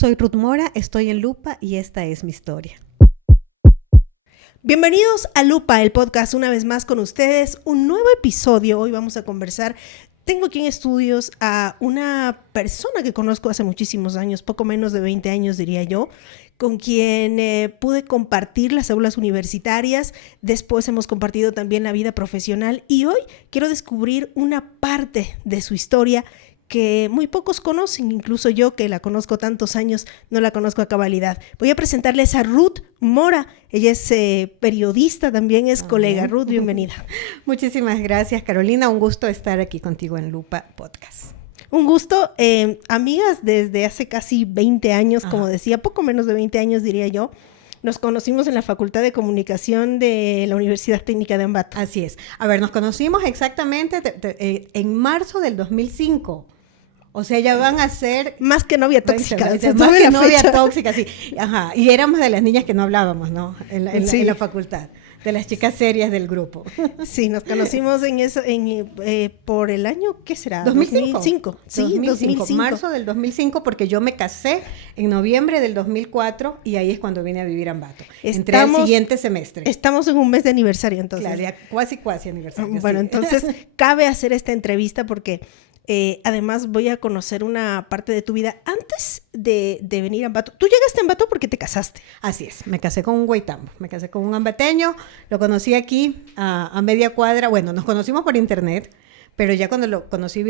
Soy Ruth Mora, estoy en Lupa y esta es mi historia. Bienvenidos a Lupa, el podcast, una vez más con ustedes. Un nuevo episodio, hoy vamos a conversar. Tengo aquí en estudios a una persona que conozco hace muchísimos años, poco menos de 20 años diría yo, con quien pude compartir las aulas universitarias. Después hemos compartido también la vida profesional y hoy quiero descubrir una parte de su historia que muy pocos conocen, incluso yo que la conozco tantos años, no la conozco a cabalidad. Voy a presentarles a Ruth Mora. Ella es periodista, también es colega. Ruth, bienvenida. Muchísimas gracias, Carolina. Un gusto estar aquí contigo en Lupa Podcast. Un gusto. Amigas desde hace casi 20 años, como decía, poco menos de 20 años diría yo. Nos conocimos en la Facultad de Comunicación de la Universidad Técnica de Ambato. Así es. A ver, nos conocimos exactamente en marzo del 2005. O sea, ya van a ser... Más que novia tóxica. Más que novia tóxica, sí. Ajá. Y éramos de las niñas que no hablábamos, ¿no? En la facultad. De las chicas serias del grupo. Sí, nos conocimos en eso, por el año, ¿qué será? 2005. Sí, 2005. Marzo del 2005, porque yo me casé en noviembre del 2004 y ahí es cuando vine a vivir a Ambato. Entré al siguiente semestre. Estamos en un mes de aniversario, entonces. Claro, ya casi aniversario. Bueno, sí. Entonces cabe hacer esta entrevista porque... además voy a conocer una parte de tu vida antes de venir a Ambato. Tú llegaste a Ambato porque te casaste. Así es, me casé con un guaitambo, me casé con un ambateño, lo conocí aquí a media cuadra. Bueno, nos conocimos por internet, pero ya cuando lo conocí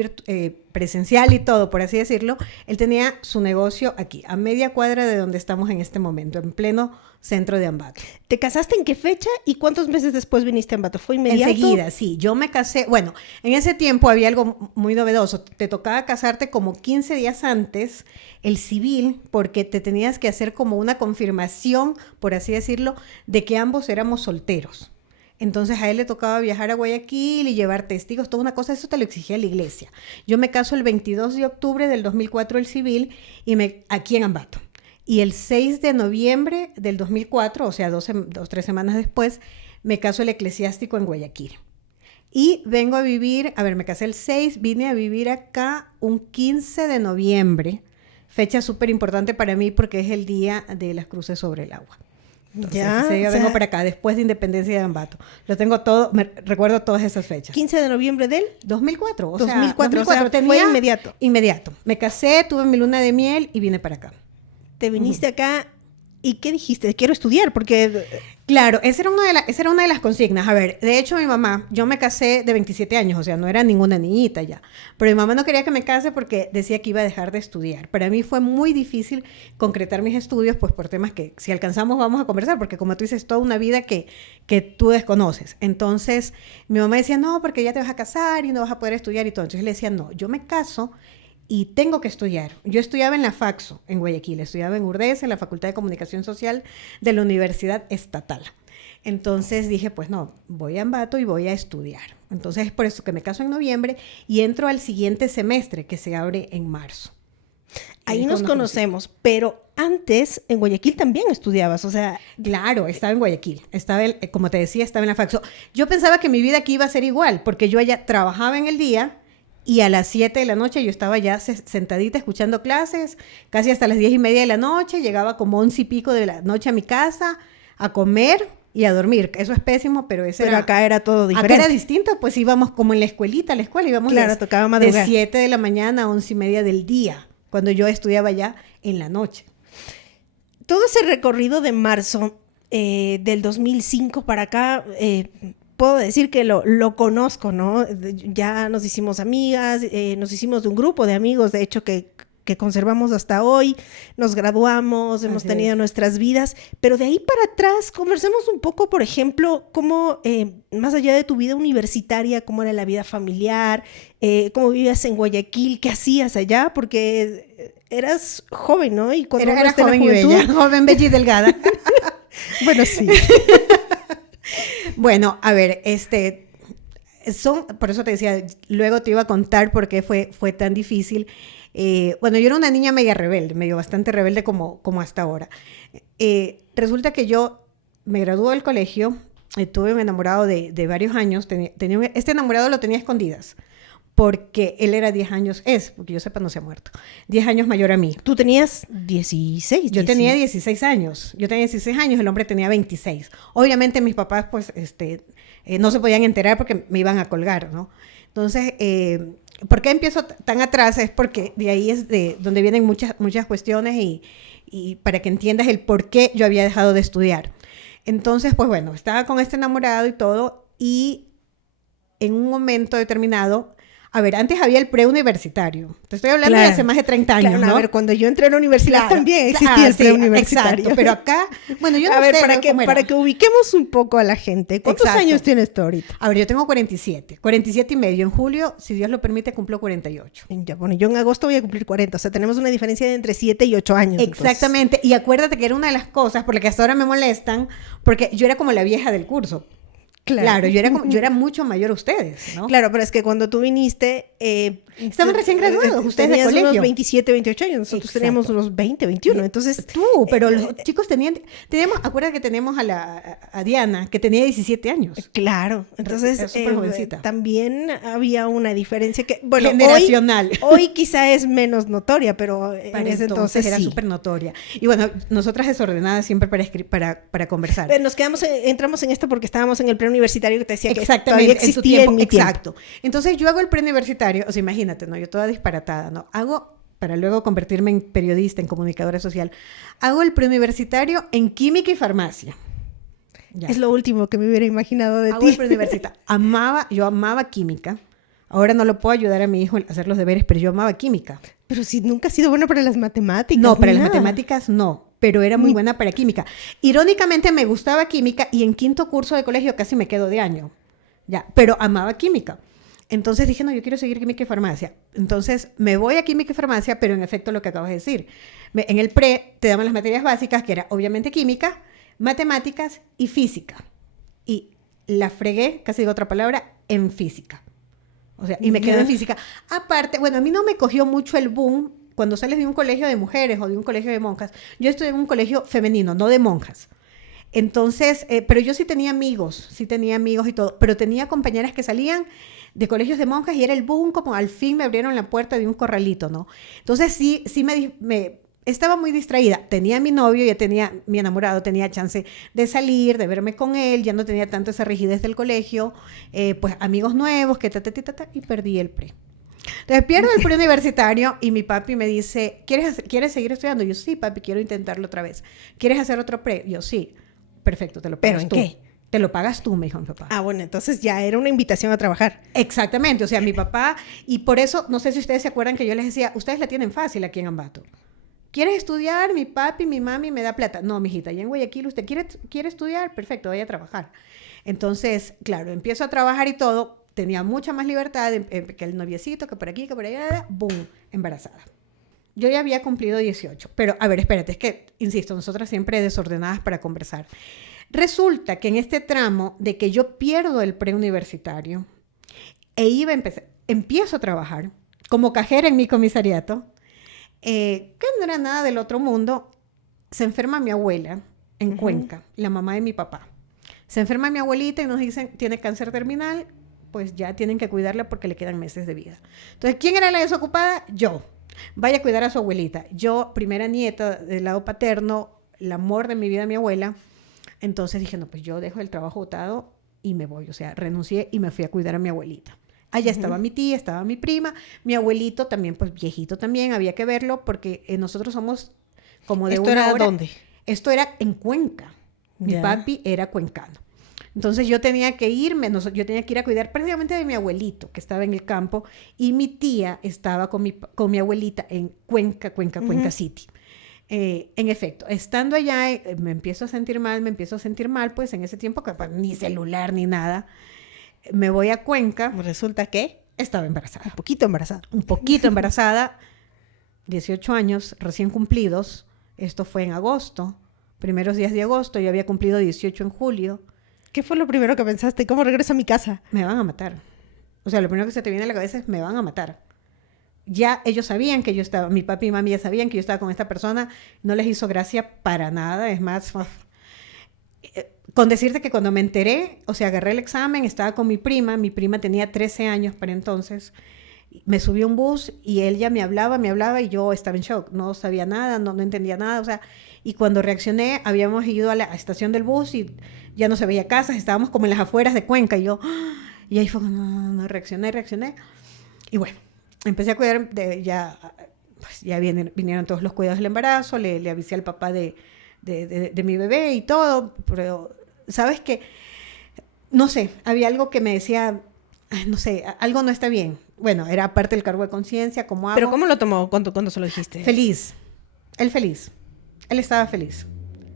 presencial y todo, por así decirlo, él tenía su negocio aquí, a media cuadra de donde estamos en este momento, en pleno centro de Ambato. ¿Te casaste en qué fecha y cuántos meses después viniste a Ambato? ¿Fue inmediato? Enseguida, sí. Yo me casé, bueno, en ese tiempo había algo muy novedoso. Te tocaba casarte como 15 días antes, el civil, porque te tenías que hacer como una confirmación, por así decirlo, de que ambos éramos solteros. Entonces a él le tocaba viajar a Guayaquil y llevar testigos, toda una cosa, eso te lo exigía la iglesia. Yo me caso el 22 de octubre del 2004 el civil y aquí en Ambato. Y el 6 de noviembre del 2004, o sea, 3 semanas después, me caso el eclesiástico en Guayaquil. Y vengo a vivir, me casé el 6, vine a vivir acá un 15 de noviembre, fecha súper importante para mí porque es el día de las cruces sobre el agua. Entonces, vengo para acá, después de Independencia de Ambato. Lo tengo todo, recuerdo todas esas fechas. 15 de noviembre del 2004. 2004, o sea, fue inmediato. Inmediato. Me casé, tuve mi luna de miel y vine para acá. Te viniste acá y ¿qué dijiste? Quiero estudiar porque... Claro, esa era una de las consignas. A ver, de hecho mi mamá, yo me casé de 27 años, o sea, no era ninguna niñita ya. Pero mi mamá no quería que me case porque decía que iba a dejar de estudiar. Para mí fue muy difícil concretar mis estudios, pues por temas que si alcanzamos vamos a conversar, porque como tú dices, toda una vida que tú desconoces. Entonces, mi mamá decía, no, porque ya te vas a casar y no vas a poder estudiar y todo. Entonces le decía, no, yo me caso y tengo que estudiar. Yo estudiaba en la Faxo, en Guayaquil, estudiaba en URDES, en la Facultad de Comunicación Social de la Universidad Estatal. Entonces dije, pues no, voy a Ambato y voy a estudiar. Entonces es por eso que me caso en noviembre y entro al siguiente semestre, que se abre en marzo. Ahí nos conocemos, pero antes en Guayaquil también estudiabas, o sea... Claro, estaba en Guayaquil, como te decía, estaba en la Faxo. Yo pensaba que mi vida aquí iba a ser igual, porque yo allá trabajaba en el día... Y a las 7 de la noche yo estaba ya sentadita escuchando clases, casi hasta las 10:30 de la noche, llegaba como 11 y pico de la noche a mi casa a comer y a dormir. Eso es pésimo, pero acá era todo diferente. Acá era distinto, pues íbamos como en la escuela íbamos tocaba madrugar. De 7 de la mañana a 11:30 del día, cuando yo estudiaba ya en la noche. Todo ese recorrido de marzo del 2005 para acá... puedo decir que lo conozco, ¿no? Ya nos hicimos amigas, nos hicimos de un grupo de amigos, de hecho, que conservamos hasta hoy, nos graduamos, hemos tenido nuestras vidas, pero de ahí para atrás conversemos un poco, por ejemplo, cómo, más allá de tu vida universitaria, cómo era la vida familiar, cómo vivías en Guayaquil, qué hacías allá, porque eras joven, ¿no? Y cuando era joven y bella, joven, bella y delgada. Bueno, sí. Bueno, a ver, por eso te decía, luego te iba a contar por qué fue tan difícil. Bueno, yo era una niña medio bastante rebelde como hasta ahora. Resulta que yo me gradué del colegio, tuve un enamorado de varios años, este enamorado lo tenía a escondidas, porque él era 10 años, porque yo sepa no se ha muerto, 10 años mayor a mí. Tú tenías 16. Yo tenía 16 años, el hombre tenía 26. Obviamente mis papás pues no se podían enterar porque me iban a colgar, ¿no? Entonces, ¿por qué empiezo tan atrás? Es porque de ahí es de donde vienen muchas cuestiones y para que entiendas el por qué yo había dejado de estudiar. Entonces, pues bueno, estaba con este enamorado y todo, y en un momento determinado, a ver, antes había el preuniversitario. Te estoy hablando de hace más de 30 años, claro, ¿no? A ver, cuando yo entré a la universidad también existía el preuniversitario. Exacto, pero acá, bueno, yo no sé. A ver, ¿no? para que ubiquemos un poco a la gente. ¿Cuántos años tienes tú ahorita? A ver, yo tengo 47 y medio. En julio, si Dios lo permite, cumplo 48. Ya, bueno, yo en agosto voy a cumplir 40. O sea, tenemos una diferencia de entre 7 y 8 años. Exactamente. Entonces. Y acuérdate que era una de las cosas, porque hasta ahora me molestan, porque yo era como la vieja del curso. Claro, yo era mucho mayor a ustedes, ¿no? Claro, pero es que cuando tú viniste... estaban recién graduados, ustedes de colegio. Unos 27, 28 años, nosotros teníamos unos 20, 21, entonces... Pero los chicos teníamos, acuérdate que tenemos a Diana, que tenía 17 años. Claro, entonces también había una diferencia que, bueno, generacional. Hoy quizá es menos notoria, pero en ese entonces era súper notoria. Y bueno, nosotras desordenadas siempre para conversar. Entramos en esto porque estábamos en el preuniversitario que te decía que todavía existía en mi tiempo. Exacto. Entonces yo hago el preuniversitario, o sea, imagínate, ¿no? Yo toda disparatada, ¿no? Para luego convertirme en periodista, en comunicadora social, hago el preuniversitario en química y farmacia. Ya. Es lo último que me hubiera imaginado de ti. Hago el preuniversitario. Yo amaba química. Ahora no lo puedo ayudar a mi hijo a hacer los deberes, pero yo amaba química. Pero si nunca has sido buena para las matemáticas. No, para las matemáticas no, pero era muy buena para química. Irónicamente me gustaba química y en quinto curso de colegio casi me quedo de año. Ya, pero amaba química. Entonces dije, no, yo quiero seguir química y farmacia. Entonces me voy a química y farmacia, pero en efecto lo que acabas de decir. En el pre te daban las materias básicas, que era obviamente química, matemáticas y física. Y la fregué, casi digo otra palabra, en física. O sea, y me quedé en física. Aparte, bueno, a mí no me cogió mucho el boom cuando sales de un colegio de mujeres o de un colegio de monjas. Yo estudié en un colegio femenino, no de monjas. Entonces, pero yo sí tenía amigos y todo, pero tenía compañeras que salían de colegios de monjas y era el boom, como al fin me abrieron la puerta de un corralito, ¿no? Entonces sí me estaba muy distraída. Tenía a mi novio, ya tenía mi enamorado, tenía chance de salir, de verme con él, ya no tenía tanto esa rigidez del colegio, pues amigos nuevos, y perdí el pre. Entonces pierdo el preuniversitario y mi papi me dice, ¿quieres seguir estudiando? Yo, sí, papi, quiero intentarlo otra vez. ¿Quieres hacer otro pre? Yo, sí. Perfecto, te lo pagas tú. ¿Pero en qué? Te lo pagas tú, me dijo mi papá. Ah, bueno, entonces ya era una invitación a trabajar. Exactamente, o sea, mi papá, y por eso, no sé si ustedes se acuerdan que yo les decía, ustedes la tienen fácil aquí en Ambato. ¿Quieres estudiar? Mi papi, mi mami me da plata. No, mijita, allá en Guayaquil, ¿usted quiere estudiar? Perfecto, vaya a trabajar. Entonces, claro, empiezo a trabajar y todo, tenía mucha más libertad que el noviecito, que por aquí, que por allá, boom, embarazada. Yo ya había cumplido 18, pero a ver, espérate, es que, insisto, nosotras siempre desordenadas para conversar. Resulta que en este tramo de que yo pierdo el preuniversitario empiezo a trabajar como cajera en mi comisariato, que no era nada del otro mundo. Se enferma mi abuela en Cuenca, la mamá de mi papá. Se enferma mi abuelita y nos dicen, tiene cáncer terminal, pues ya tienen que cuidarla porque le quedan meses de vida. Entonces, ¿quién era la desocupada? Yo. Vaya a cuidar a su abuelita. Yo, primera nieta del lado paterno, el amor de mi vida, mi abuela. Entonces dije, no, pues yo dejo el trabajo botado y me voy. O sea, renuncié y me fui a cuidar a mi abuelita. Allá estaba mi tía, estaba mi prima, mi abuelito también, pues viejito también, había que verlo porque nosotros somos como de ¿Esto una era hora. dónde? Esto era en Cuenca. Mi papi era cuencano. Entonces yo tenía que irme, yo tenía que ir a cuidar prácticamente de mi abuelito, que estaba en el campo, y mi tía estaba con mi abuelita en Cuenca City. En efecto, estando allá, me empiezo a sentir mal, pues en ese tiempo, que pues, ni celular ni nada, me voy a Cuenca. Resulta que estaba embarazada. Un poquito embarazada, 18 años recién cumplidos. Esto fue en agosto, primeros días de agosto, yo había cumplido 18 en julio. ¿Qué fue lo primero que pensaste? ¿Cómo regreso a mi casa? Me van a matar. O sea, lo primero que se te viene a la cabeza es me van a matar. Ya ellos sabían que yo estaba, mi papi y mami ya sabían que yo estaba con esta persona, no les hizo gracia para nada, es más, con decirte que cuando me enteré, o sea, agarré el examen, estaba con mi prima tenía 13 años para entonces, Me subí a un bus y él ya me hablaba y yo estaba en shock, no sabía nada, no entendía nada, o sea, y cuando reaccioné habíamos ido a la estación del bus y ya no se veía casas, estábamos como en las afueras de Cuenca y yo, y ahí fue como, no, reaccioné y bueno, empecé a cuidar, ya, pues ya vinieron todos los cuidados del embarazo, le avisé al papá de mi bebé y todo, pero sabes que, no sé, había algo que me decía, no sé, algo no está bien. Bueno, era parte del cargo de conciencia, ¿cómo hago? ¿Pero cómo lo tomó cuando se lo dijiste? Feliz. Él estaba feliz.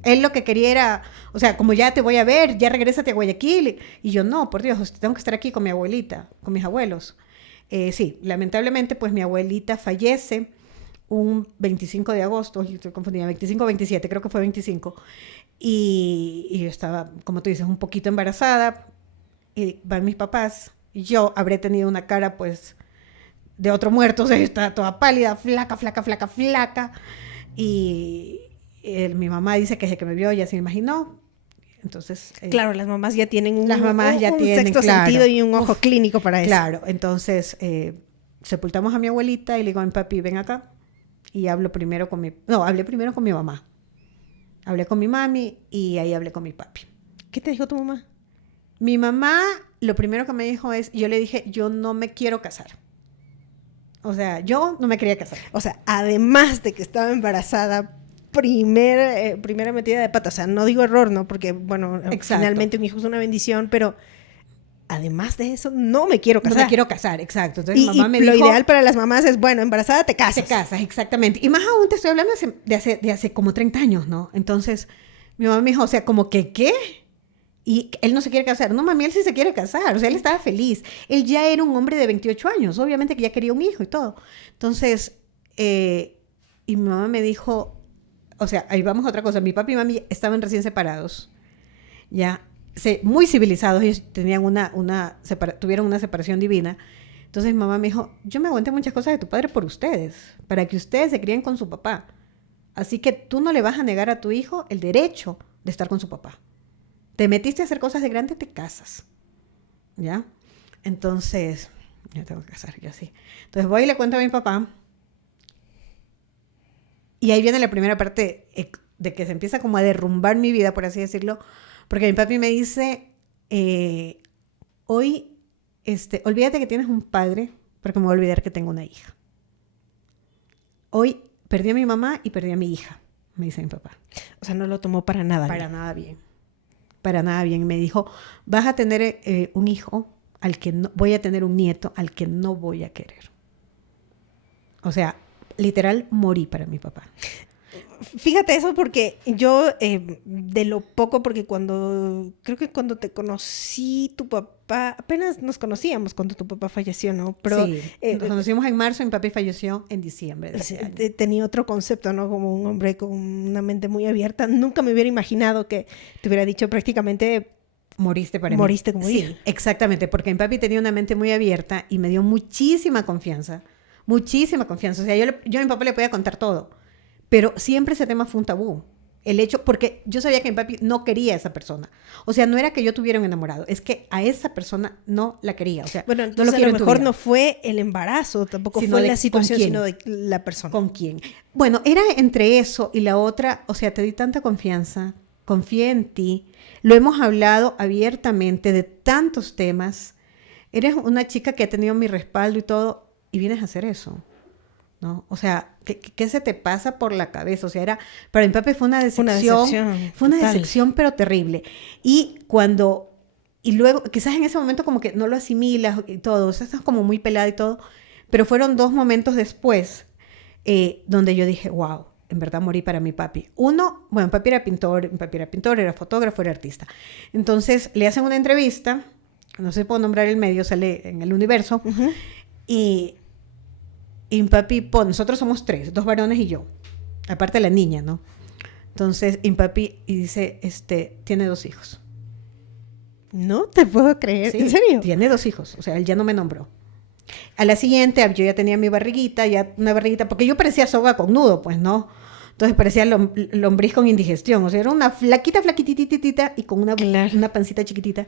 Él lo que quería era, o sea, como ya te voy a ver, ya regrésate a Guayaquil. Y yo, no, por Dios, tengo que estar aquí con mi abuelita, con mis abuelos. Sí, lamentablemente, pues mi abuelita fallece un 25 de agosto, estoy confundida, 25 o 27, creo que fue 25. Y yo estaba, como tú dices, un poquito embarazada. Y van mis papás. Y yo habré tenido una cara, pues, de otro muerto. O sea, yo estaba toda pálida, flaca. Y mi mamá dice que desde que me vio ya se imaginó. Entonces... claro, las mamás ya tienen un sexto sentido y un ojo clínico para eso. Claro, entonces sepultamos a mi abuelita y le digo a mi papi, ven acá. Y hablé primero con mi mamá. Hablé con mi mami y ahí hablé con mi papi. ¿Qué te dijo tu mamá? Mi mamá, lo primero que me dijo es, yo le dije, yo no me quiero casar. O sea, yo no me quería casar. O sea, además de que estaba embarazada, primera metida de pata. O sea, no digo error, ¿no? Porque, bueno, finalmente un hijo es una bendición, pero además de eso, no me quiero casar. No me quiero casar, exacto. Entonces, mamá me lo dijo, ideal para las mamás es, bueno, embarazada te casas. Te casas, exactamente. Y más aún te estoy hablando de hace como 30 años, ¿no? Entonces, mi mamá me dijo, o sea, como que, ¿qué? Y él no se quiere casar. No, mami, él sí se quiere casar. O sea, él estaba feliz. Él ya era un hombre de 28 años. Obviamente que ya quería un hijo y todo. Entonces, y mi mamá me dijo, o sea, ahí vamos a otra cosa. Mi papi y mami estaban recién separados. Ya, muy civilizados. Ellos tenían tuvieron una separación divina. Entonces, mi mamá me dijo, yo me aguanté muchas cosas de tu padre por ustedes. Para que ustedes se críen con su papá. Así que tú no le vas a negar a tu hijo el derecho de estar con su papá. Te metiste a hacer cosas de grande, te casas. ¿Ya? Entonces, yo tengo que casar, yo sí. Entonces voy y le cuento a mi papá. Y ahí viene la primera parte de que se empieza como a derrumbar mi vida, por así decirlo. Porque mi papi me dice, hoy, olvídate que tienes un padre, porque me voy a olvidar que tengo una hija. Hoy perdí a mi mamá y perdí a mi hija, me dice mi papá. O sea, no lo tomó para nada bien. Para nada bien. Para nada bien. Me dijo, vas a tener un hijo al que no, voy a tener un nieto al que no voy a querer. O sea, literal morí para mi papá. Fíjate eso porque yo, de lo poco, porque creo que cuando te conocí, tu papá, apenas nos conocíamos cuando tu papá falleció, ¿no? Pero, sí, nos conocimos en marzo y mi papá falleció en diciembre de ese año. Tenía otro concepto, ¿no? Como un hombre con una mente muy abierta. Nunca me hubiera imaginado que te hubiera dicho prácticamente... Moriste para mí. Moriste como hija. Sí, exactamente, porque mi papi tenía una mente muy abierta y me dio muchísima confianza. Muchísima confianza. O sea, yo a mi papá le podía contar todo. Pero siempre ese tema fue un tabú. El hecho, porque yo sabía que mi papi no quería a esa persona. O sea, no era que yo tuviera un enamorado, es que a esa persona no la quería. O sea, bueno, entonces no lo quiero a lo mejor no fue el embarazo, tampoco sino fue la situación, sino de la persona. ¿Con quién? Bueno, era entre eso y la otra, o sea, te di tanta confianza, confié en ti, lo hemos hablado abiertamente de tantos temas. Eres una chica que ha tenido mi respaldo y todo, y vienes a hacer eso. ¿No? O sea, ¿qué se te pasa por la cabeza? O sea, para mi papi fue una decepción. Fue una decepción, pero terrible. Y luego, quizás en ese momento como que no lo asimilas y todo, o sea, estás como muy pelada y todo, pero fueron 2 momentos después donde yo dije, wow, en verdad morí para mi papi. Uno, bueno, mi papi era pintor, era fotógrafo, era artista. Entonces, le hacen una entrevista, no sé si puedo nombrar el medio, sale en El Universo, y mi papi, nosotros somos 3, 2 varones y yo, aparte de la niña, ¿no? Entonces, mi papi dice, tiene 2 hijos. No te puedo creer, Sí, ¿en serio? Tiene 2 hijos, o sea, él ya no me nombró. A la siguiente, yo ya tenía mi barriguita, una barriguita, porque yo parecía soga con nudo, pues, ¿no? Entonces parecía lombriz con indigestión, o sea, era una flaquitititita y con una pancita chiquitita.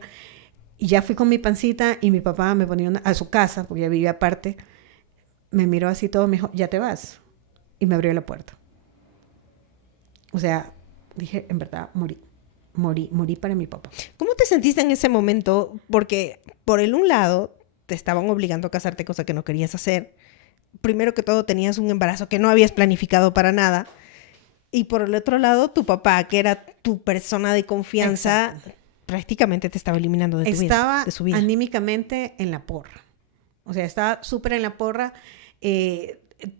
Y ya fui con mi pancita y mi papá me ponía a su casa, porque ya vivía aparte, me miró así todo, me dijo, ¿ya te vas? Y me abrió la puerta. O sea, dije, en verdad, morí para mi papá. ¿Cómo te sentiste en ese momento? Porque por el un lado te estaban obligando a casarte, cosa que no querías hacer. Primero que todo tenías un embarazo que no habías planificado para nada. Y por el otro lado, tu papá, que era tu persona de confianza, prácticamente te estaba eliminando de tu vida, de su vida. Estaba anímicamente en la porra. O sea, estaba súper en la porra.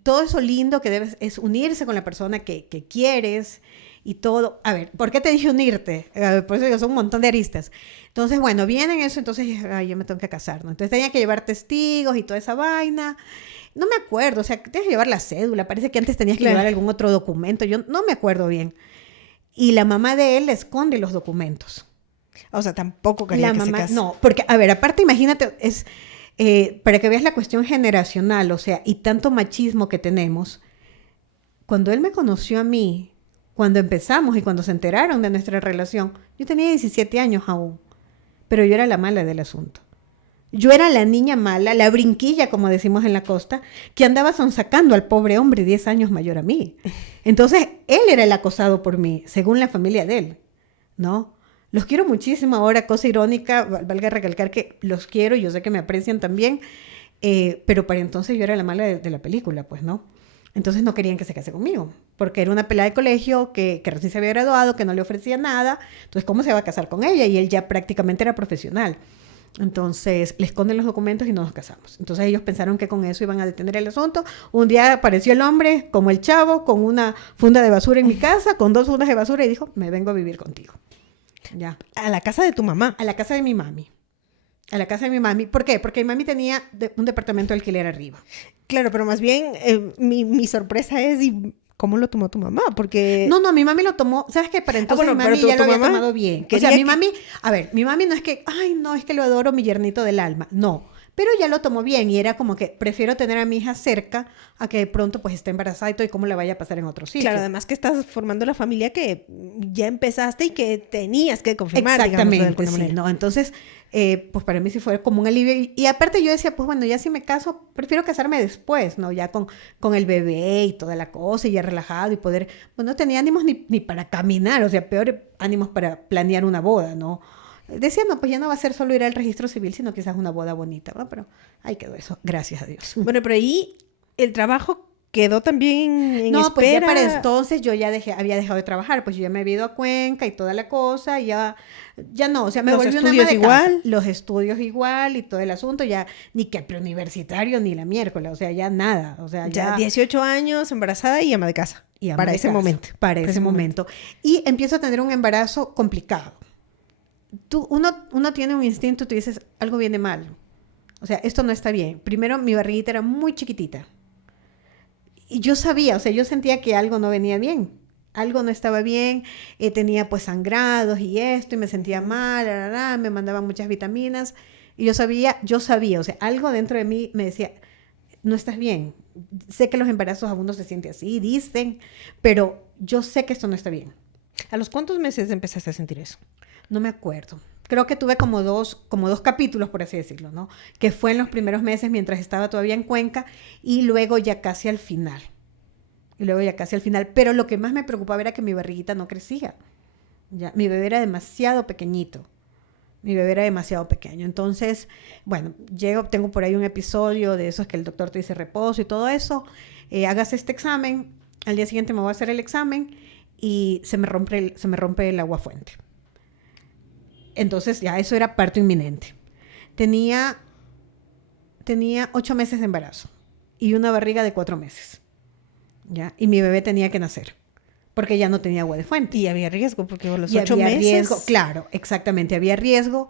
Todo eso lindo que debes es unirse con la persona que quieres y todo. A ver, ¿por qué te dije unirte? Por eso digo, son un montón de aristas. Entonces, bueno, vienen eso, entonces yo me tengo que casar, ¿no? Entonces tenía que llevar testigos y toda esa vaina. No me acuerdo, o sea, tienes que llevar la cédula. Parece que antes tenías que llevar algún otro documento. Yo no me acuerdo bien. Y la mamá de él le esconde los documentos. O sea, tampoco quería que se case. No, porque, a ver, aparte, imagínate, para que veas la cuestión generacional, o sea, y tanto machismo que tenemos. Cuando él me conoció a mí, cuando empezamos y cuando se enteraron de nuestra relación, yo tenía 17 años aún, pero yo era la mala del asunto. Yo era la niña mala, la brinquilla, como decimos en la costa, que andaba sonsacando al pobre hombre 10 años mayor a mí. Entonces, él era el acosado por mí, según la familia de él, ¿no? Los quiero muchísimo ahora, cosa irónica, valga recalcar que los quiero y yo sé que me aprecian también, pero para entonces yo era la mala de la película, pues, ¿no? Entonces no querían que se case conmigo, porque era una pelada de colegio que recién se había graduado, que no le ofrecía nada, entonces ¿cómo se va a casar con ella? Y él ya prácticamente era profesional. Entonces le esconden los documentos y no nos casamos. Entonces ellos pensaron que con eso iban a detener el asunto. Un día apareció el hombre, como el chavo, con una funda de basura en mi casa, con 2 fundas de basura y dijo, me vengo a vivir contigo. Ya. A la casa de tu mamá. A la casa de mi mami. A la casa de mi mami. ¿Por qué? Porque mi mami tenía un departamento de alquiler arriba. Claro, pero más bien mi sorpresa es ¿cómo lo tomó tu mamá? Porque... No, mi mami lo tomó, ¿sabes qué? Para entonces mi mami ya lo había tomado bien. O sea, mi mami, a ver, mi mami no es que, ay, no, es que lo adoro, mi yernito del alma. No, pero ya lo tomó bien y era como que prefiero tener a mi hija cerca a que de pronto pues esté embarazada y todo y cómo le vaya a pasar en otro sitio. Claro, además que estás formando la familia que ya empezaste y que tenías que confirmar. Exactamente, sí, ¿no? Entonces, pues para mí sí fue como un alivio. Y aparte yo decía, pues bueno, ya si me caso, prefiero casarme después, ¿no? Ya con el bebé y toda la cosa y ya relajado y poder... Bueno, no tenía ánimos ni para caminar, o sea, peor ánimos para planear una boda, ¿no? Decía, no, pues ya no va a ser solo ir al registro civil, sino quizás una boda bonita, ¿no? Pero ahí quedó eso, gracias a Dios. Bueno, pero ahí el trabajo quedó también en no, espera. Pues ya para entonces yo ya había dejado de trabajar, pues yo ya me había ido a Cuenca y toda la cosa, y ya no, o sea, me volví una ama de casa. Los estudios igual y todo el asunto, ya ni que preuniversitario ni la miércoles, o sea, ya nada, o sea, ya 18 años, embarazada y ama de casa. Y para ese momento. Para ese momento. Y empiezo a tener un embarazo complicado. Uno tiene un instinto, tú dices, algo viene mal. O sea, esto no está bien. Primero, mi barriguita era muy chiquitita. Y yo sabía, o sea, yo sentía que algo no venía bien. Algo no estaba bien. Tenía pues sangrados y esto, y me sentía mal, me mandaban muchas vitaminas. Y yo sabía, o sea, algo dentro de mí me decía, no estás bien. Sé que los embarazos a uno se siente así, dicen, pero yo sé que esto no está bien. ¿A los cuántos meses empezaste a sentir eso? No me acuerdo. Creo que tuve como dos capítulos, por así decirlo, ¿no? Que fue en los primeros meses mientras estaba todavía en Cuenca y luego ya casi al final. Pero lo que más me preocupaba era que mi barriguita no crecía. Ya, mi bebé era demasiado pequeñito. Entonces, bueno, tengo por ahí un episodio de esos que el doctor te dice reposo y todo eso. Hágase este examen. Al día siguiente me voy a hacer el examen y se me rompe el aguafuente. Entonces ya eso era parto inminente. Tenía 8 meses de embarazo y una barriga de 4 meses. ¿Ya? Y mi bebé tenía que nacer porque ya no tenía agua de fuente. Y había riesgo porque los y 8 había meses... riesgo, claro, exactamente, había riesgo.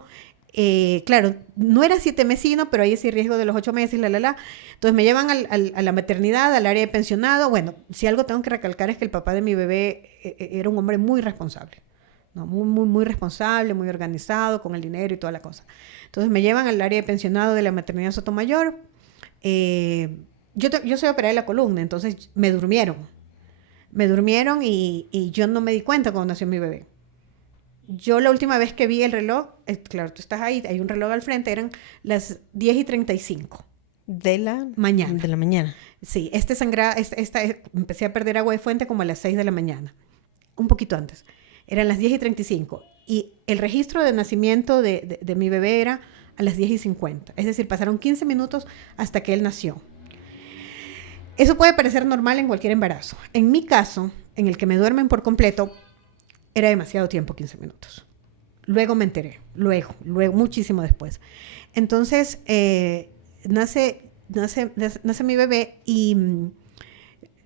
Claro, no era 7 mesino, pero ahí sí riesgo de los 8 meses, Entonces me llevan a la maternidad, al área de pensionado. Bueno, si algo tengo que recalcar es que el papá de mi bebé era un hombre muy responsable. ¿No? Muy responsable, muy organizado, con el dinero y toda la cosa. Entonces me llevan al área de pensionado de la maternidad Sotomayor. Yo soy operada de la columna, entonces me durmieron y yo no me di cuenta cuando nació mi bebé. Yo la última vez que vi el reloj, claro, tú estás ahí, hay un reloj al frente, eran las 10:35. De la mañana. De la mañana. Sí, empecé a perder agua de fuente como a las 6 de la mañana, un poquito antes. Eran las 10:35 y el registro de nacimiento de mi bebé era a las 10:50. Es decir, pasaron 15 minutos hasta que él nació. Eso puede parecer normal en cualquier embarazo. En mi caso, en el que me duermen por completo, era demasiado tiempo, 15 minutos. Luego me enteré, luego, muchísimo después. Entonces, nace mi bebé y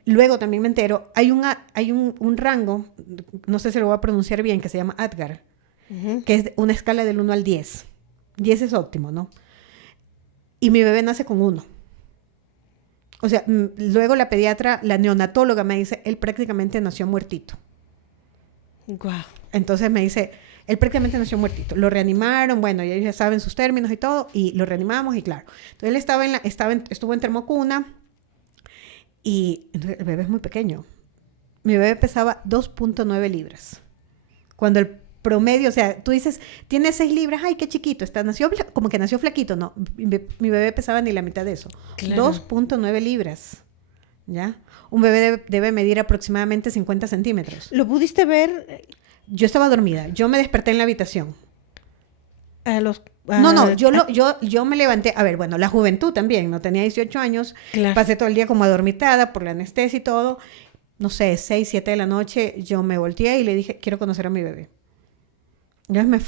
luego también me entero, hay un rango, no sé si lo voy a pronunciar bien, que se llama Apgar, que es una escala del 1 al 10. 10 es óptimo, ¿no? Y mi bebé nace con 1. O sea, luego la pediatra, la neonatóloga me dice, él prácticamente nació muertito. Wow. Entonces me dice, él prácticamente nació muertito. Lo reanimaron, bueno, y ellos ya saben sus términos y todo, y lo reanimamos y claro. Entonces él estuvo en termocuna y el bebé es muy pequeño. Mi bebé pesaba 2.9 libras. Cuando el promedio, o sea, tú dices, tiene 6 libras, ay, qué chiquito, como que nació flaquito. No, mi bebé pesaba ni la mitad de eso. Claro. 2.9 libras, ¿ya? Un bebé debe medir aproximadamente 50 centímetros. ¿Lo pudiste ver? Yo estaba dormida, yo me desperté en la habitación. Yo me levanté, a ver, bueno, la juventud también, no tenía 18 años, claro. Pasé todo el día como adormitada por la anestesia y todo. No sé, 6, 7 de la noche, yo me volteé y le dije, quiero conocer a mi bebé. Entonces me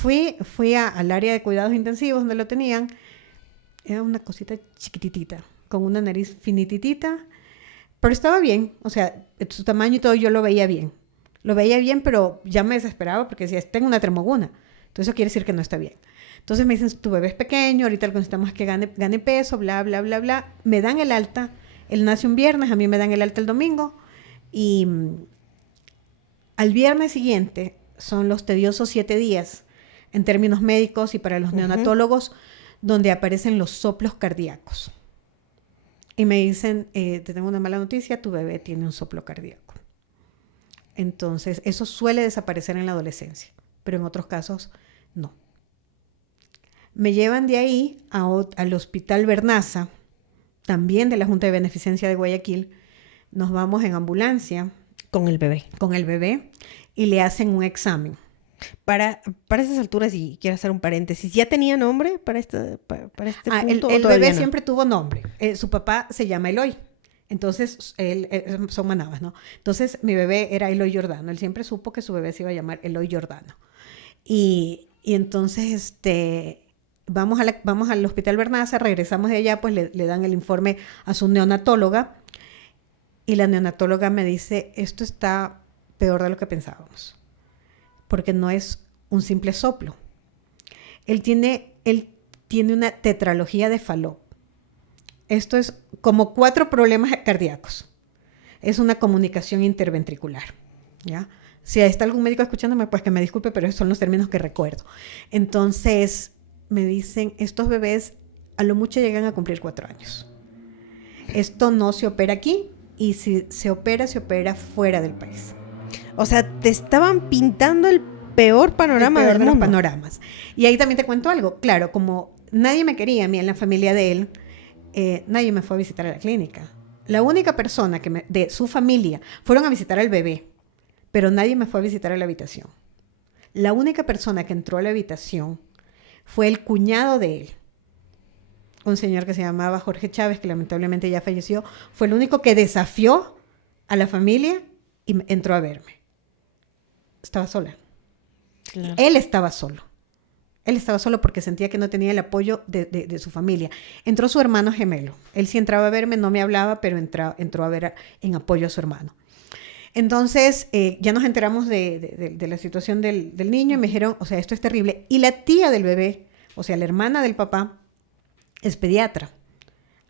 fui al área de cuidados intensivos donde lo tenían. Era una cosita chiquititita, con una nariz finititita, pero estaba bien. O sea, su tamaño y todo yo lo veía bien. Lo veía bien, pero ya me desesperaba porque decía, tengo una tremoguna. Entonces eso quiere decir que no está bien. Entonces me dicen, tu bebé es pequeño, ahorita lo que necesitamos es que gane peso, bla, bla, bla, bla. Me dan el alta. Él nace un viernes, a mí me dan el alta el domingo. Y al viernes siguiente son los tediosos 7 días en términos médicos y para los neonatólogos, donde aparecen los soplos cardíacos. Y me dicen, te tengo una mala noticia, tu bebé tiene un soplo cardíaco. Entonces, eso suele desaparecer en la adolescencia, pero en otros casos no. Me llevan de ahí al Hospital Bernaza, también de la Junta de Beneficencia de Guayaquil. Nos vamos en ambulancia. Con el bebé. Con el bebé. Y le hacen un examen. Para esas alturas, y quiero hacer un paréntesis, ¿ya tenía nombre para este punto? El bebé siempre tuvo nombre. Su papá se llama Eloy. Entonces, son manabas, ¿no? Entonces, mi bebé era Eloy Giordano. Él siempre supo que su bebé se iba a llamar Eloy Giordano. Y entonces, vamos al Hospital Bernaza, regresamos de allá, pues le dan el informe a su neonatóloga. Y la neonatóloga me dice, esto está peor de lo que pensábamos. Porque no es un simple soplo. Él tiene una tetralogía de Fallot. Esto es como 4 problemas cardíacos. Es una comunicación interventricular, ¿ya? Si está algún médico escuchándome, pues que me disculpe, pero esos son los términos que recuerdo. Entonces, me dicen, estos bebés a lo mucho llegan a cumplir 4 años. Esto no se opera aquí y si se opera fuera del país. O sea, te estaban pintando el peor panorama del mundo. Los panoramas. Y ahí también te cuento algo. Claro, como nadie me quería a mí en la familia de él, nadie me fue a visitar a la clínica. La única persona de su familia fueron a visitar al bebé, pero nadie me fue a visitar a la habitación. La única persona que entró a la habitación fue el cuñado de él, un señor que se llamaba Jorge Chávez, que lamentablemente ya falleció. Fue el único que desafió a la familia y entró a verme. Estaba sola. Claro. Él estaba solo. Él estaba solo porque sentía que no tenía el apoyo de su familia. Entró su hermano gemelo. Él sí entraba a verme, no me hablaba, pero entró a ver en apoyo a su hermano. Entonces, ya nos enteramos de la situación del niño y me dijeron, o sea, esto es terrible. Y la tía del bebé, o sea, la hermana del papá, es pediatra.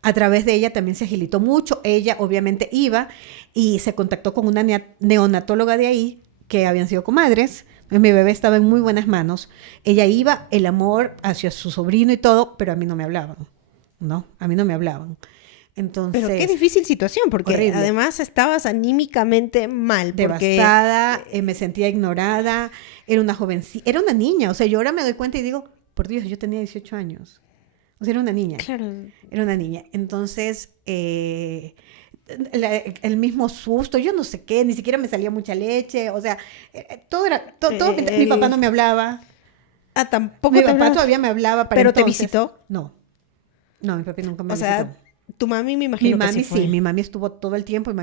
A través de ella también se agilitó mucho. Ella obviamente iba y se contactó con una neonatóloga de ahí, que habían sido comadres. Mi bebé estaba en muy buenas manos. Ella iba, el amor hacia su sobrino y todo, pero a mí no me hablaban, ¿no? A mí no me hablaban. Entonces, pero qué difícil situación, porque horrible. Además estabas anímicamente mal. Devastada, me sentía ignorada, era una jovencita, era una niña. O sea, yo ahora me doy cuenta y digo, por Dios, yo tenía 18 años. O sea, era una niña. Claro. Era una niña. Entonces, el mismo susto, yo no sé qué, ni siquiera me salía mucha leche, o sea, todo era, todo, mi papá no me hablaba. Ah, tampoco Mi te papá hablaba. todavía me hablaba para ¿Pero entonces. te visitó? No, mi papi nunca me O visitó. sea, tu mami me Mi imagino que mami sí fue. mi mami estuvo todo el tiempo,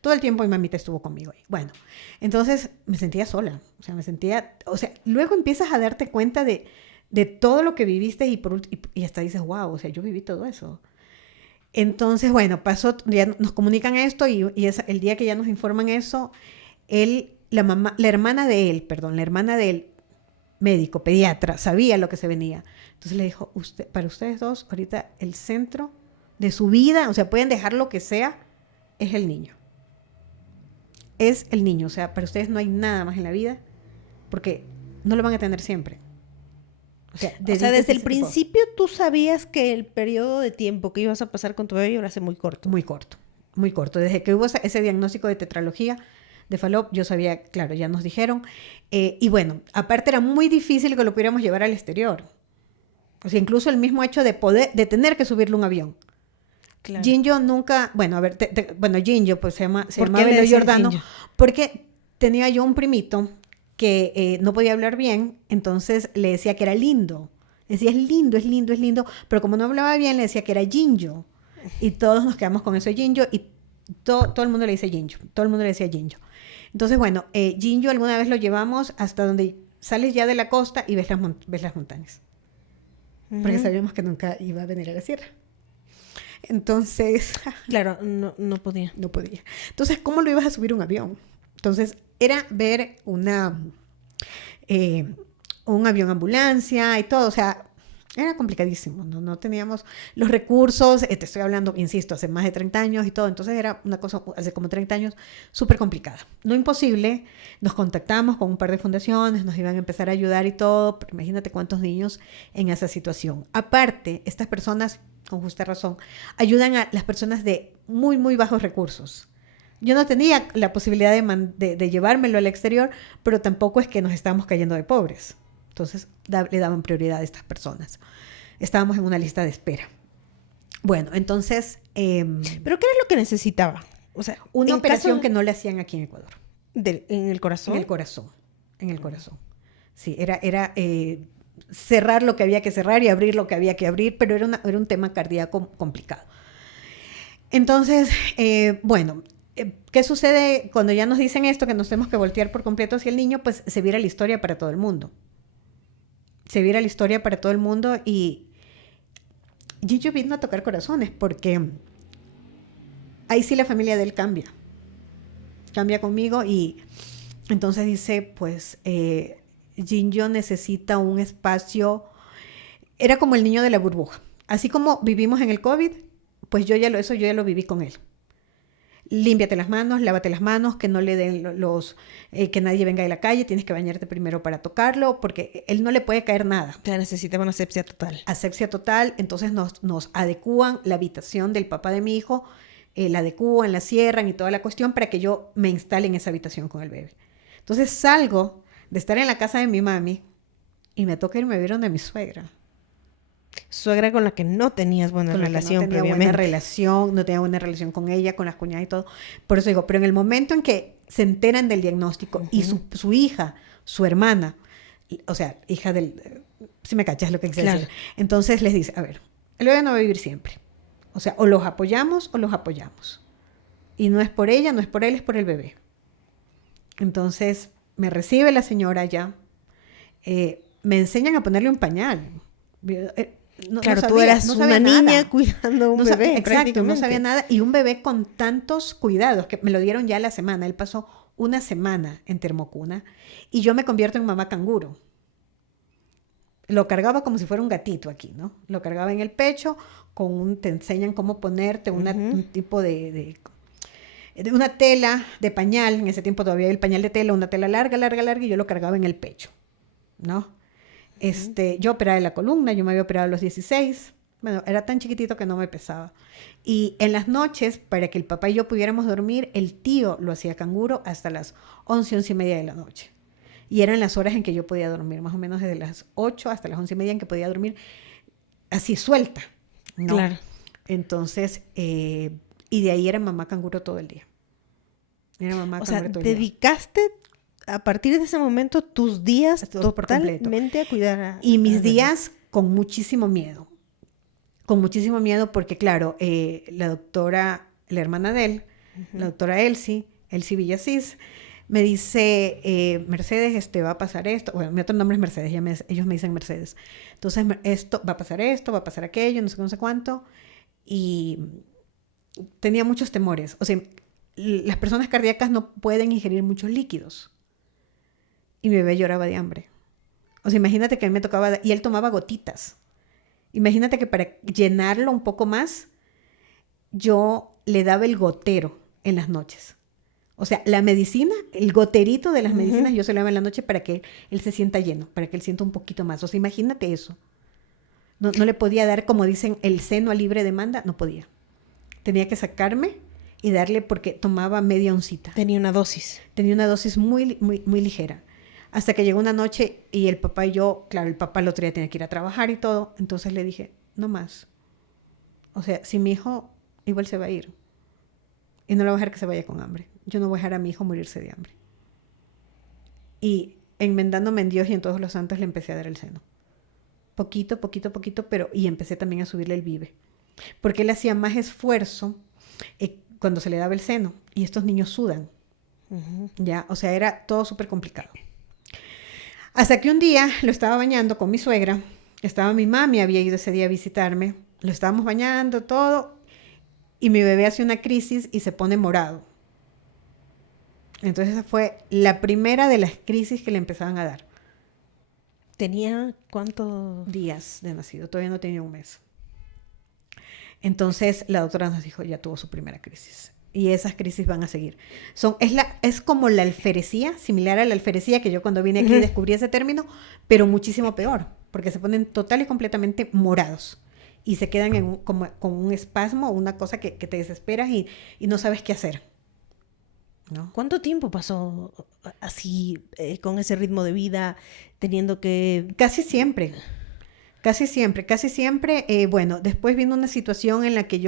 todo el tiempo mi mamita estuvo conmigo ahí. Bueno, entonces me sentía sola, o sea, luego empiezas a darte cuenta de todo lo que viviste y hasta dices, wow, o sea, yo viví todo eso. Entonces, bueno, pasó, ya nos comunican esto y el día que ya nos informan eso, la hermana de él, médico, pediatra, sabía lo que se venía. Entonces le dijo, para ustedes dos, ahorita el centro de su vida, o sea, pueden dejar lo que sea, es el niño. Es el niño, o sea, para ustedes no hay nada más en la vida, porque no lo van a tener siempre. O sea, desde el principio tú sabías que el periodo de tiempo que ibas a pasar con tu bebé iba a ser muy corto. Muy corto, muy corto. Desde que hubo ese diagnóstico de tetralogía de Fallot, yo sabía, claro, ya nos dijeron. Y bueno, aparte era muy difícil que lo pudiéramos llevar al exterior. O sea, incluso el mismo hecho de tener que subirle un avión. Claro. Ginjo nunca, bueno, a ver, Ginjo, pues se llama Belo Giordano, porque tenía yo un primito que no podía hablar bien, entonces le decía que era lindo. Decía, es lindo, es lindo, es lindo, pero como no hablaba bien, le decía que era Ginjo. Y todos nos quedamos con eso de Ginjo, y todo el mundo le dice Ginjo, todo el mundo le decía Ginjo. Entonces, bueno, Ginjo alguna vez lo llevamos hasta donde sales ya de la costa y ves las montañas. Porque sabíamos que nunca iba a venir a la sierra. Entonces... Claro, no podía. No podía. Entonces, ¿cómo lo ibas a subir un avión? Entonces, era ver un avión ambulancia y todo. O sea, era complicadísimo. No teníamos los recursos. Te estoy hablando, insisto, hace más de 30 años y todo. Entonces, era una cosa, hace como 30 años, súper complicada. No imposible. Nos contactamos con un par de fundaciones, nos iban a empezar a ayudar y todo. Pero imagínate cuántos niños en esa situación. Aparte, estas personas, con justa razón, ayudan a las personas de muy, muy bajos recursos. Yo no tenía la posibilidad de llevármelo al exterior, pero tampoco es que nos estábamos cayendo de pobres. Entonces, le daban prioridad a estas personas. Estábamos en una lista de espera. Bueno, entonces... ¿Pero qué era lo que necesitaba? O sea, una operación que no le hacían aquí en Ecuador. ¿En el corazón? En el corazón. Sí, era cerrar lo que había que cerrar y abrir lo que había que abrir, pero era un tema cardíaco complicado. Entonces, bueno, ¿qué sucede cuando ya nos dicen esto, que nos tenemos que voltear por completo hacia el niño? Pues se viera la historia para todo el mundo. Y Ginjo vino a tocar corazones porque ahí sí la familia de él cambia conmigo, y entonces dice, pues Ginjo necesita un espacio. Era como el niño de la burbuja. Así como vivimos en el COVID, pues yo ya lo viví con él. Límpiate las manos, lávate las manos, que no le den que nadie venga de la calle, tienes que bañarte primero para tocarlo, porque él no le puede caer nada. O sea, necesitaba una asepsia total. Asepsia total, entonces nos adecúan la habitación del papá de mi hijo, la adecúan, la cierran y toda la cuestión para que yo me instale en esa habitación con el bebé. Entonces salgo de estar en la casa de mi mami y me toca irme a ver donde mi suegra. Suegra con la que no tenías buena relación previamente. No tenía buena relación con ella, con las cuñadas y todo. Por eso digo, pero en el momento en que se enteran del diagnóstico y su hija, su hermana, o sea, hija del... Si me cachas lo que quise decir. Entonces les dice, a ver, el bebé no va a vivir siempre. O sea, o los apoyamos o los apoyamos. Y no es por ella, no es por él, es por el bebé. Entonces me recibe la señora ya. Me enseñan a ponerle un pañal. Tú eras una niña cuidando un bebé. Exacto, no sabía nada. Y un bebé con tantos cuidados, que me lo dieron ya a la semana. Él pasó una semana en termocuna y yo me convierto en mamá canguro. Lo cargaba como si fuera un gatito aquí, ¿no? Lo cargaba en el pecho, te enseñan cómo ponerte un tipo de una tela de pañal. En ese tiempo todavía el pañal de tela, una tela larga, y yo lo cargaba en el pecho, ¿no? Yo operaba de la columna, yo me había operado a los 16. Bueno, era tan chiquitito que no me pesaba. Y en las noches, para que el papá y yo pudiéramos dormir, el tío lo hacía canguro hasta las 11:30 de la noche. Y eran las horas en que yo podía dormir, más o menos desde las 8 hasta las 11:30 en que podía dormir. así suelta, ¿no? Claro. Entonces, y de ahí era mamá canguro todo el día. Era mamá O sea, canguro todo el día. dedicaste a partir de ese momento tus días Todo por completo. totalmente a cuidar a... Y mis bebé. días con muchísimo miedo. Con muchísimo miedo porque, claro, la doctora, la hermana de él, la doctora Elsie Villasís, me dice, Mercedes, va a pasar esto. Bueno, mi otro nombre es Mercedes, ellos me dicen Mercedes. Entonces, esto, va a pasar aquello, no sé qué, no sé cuánto. Y tenía muchos temores. O sea, las personas cardíacas no pueden ingerir muchos líquidos. Y mi bebé lloraba de hambre. O sea, imagínate que a mí me tocaba, y él tomaba gotitas. Imagínate que para llenarlo un poco más, yo le daba el gotero en las noches. O sea, la medicina, el goterito de las medicinas, yo se lo daba en la noche para que él se sienta lleno, para que él sienta un poquito más. O sea, imagínate eso. No le podía dar, como dicen, el seno a libre demanda, no podía. Tenía que sacarme y darle porque tomaba media oncita. Tenía una dosis. Tenía una dosis muy, muy, muy ligera. Hasta que llegó una noche y el papá y yo, claro, el papá el otro día tenía que ir a trabajar y todo, entonces le dije, no más. O sea, si mi hijo igual se va a ir y no le voy a dejar que se vaya con hambre. Yo no voy a dejar a mi hijo morirse de hambre. Y enmendándome en Dios y en todos los santos le empecé a dar el seno. Poquito, poquito, poquito, pero y empecé también a subirle el vive. Porque él hacía más esfuerzo cuando se le daba el seno y estos niños sudan. Ya, o sea, era todo súper complicado. Hasta que un día lo estaba bañando con mi suegra, estaba mi mami, había ido ese día a visitarme, lo estábamos bañando todo y mi bebé hace una crisis y se pone morado. Entonces esa fue la primera de las crisis que le empezaban a dar. ¿Tenía cuántos días de nacido? Todavía no tenía un mes. Entonces la doctora nos dijo, ya tuvo su primera crisis. Y esas crisis van a seguir. Es como la alferecía, similar a la alferecía que yo cuando vine aquí descubrí ese término, pero muchísimo peor, porque se ponen total y completamente morados y se quedan como con un espasmo, una cosa que te desesperas y no sabes qué hacer, ¿no? ¿Cuánto tiempo pasó así, con ese ritmo de vida, teniendo que... Casi siempre. Bueno, después vino una situación en la que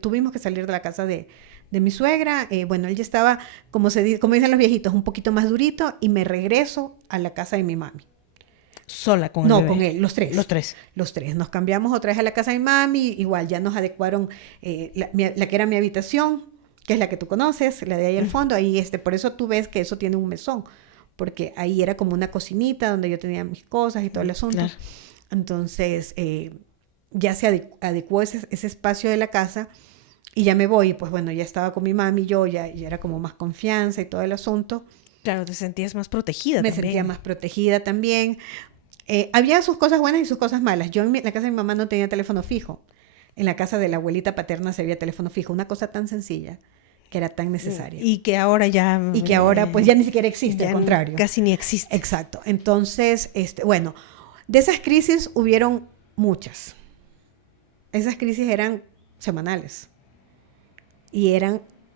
tuvimos que salir de la casa de mi suegra. Bueno, él ya estaba, como dicen los viejitos, un poquito más durito y me regreso a la casa de mi mami. ¿Sola con el No, bebé? con él, los tres. Los tres. Nos cambiamos otra vez a la casa de mi mami, igual ya nos adecuaron la que era mi habitación, que es la que tú conoces, la de ahí al fondo, ahí por eso tú ves que eso tiene un mesón, porque ahí era como una cocinita donde yo tenía mis cosas y todo el asunto. Claro. Entonces, ya se adecuó ese espacio de la casa y ya me voy. Pues bueno, ya estaba con mi mami, yo ya era como más confianza y todo el asunto. Claro, te sentías más protegida Me también. sentía más protegida también. Había sus cosas buenas y sus cosas malas. Yo en la casa de mi mamá no tenía teléfono fijo. En la casa de la abuelita paterna se había teléfono fijo. Una cosa tan sencilla que era tan necesaria. Y que ahora ya... Y que ahora pues ya ni siquiera existe, al contrario. Casi ni existe. Exacto. Entonces, bueno, de esas crisis hubieron muchas. Esas crisis eran semanales. Y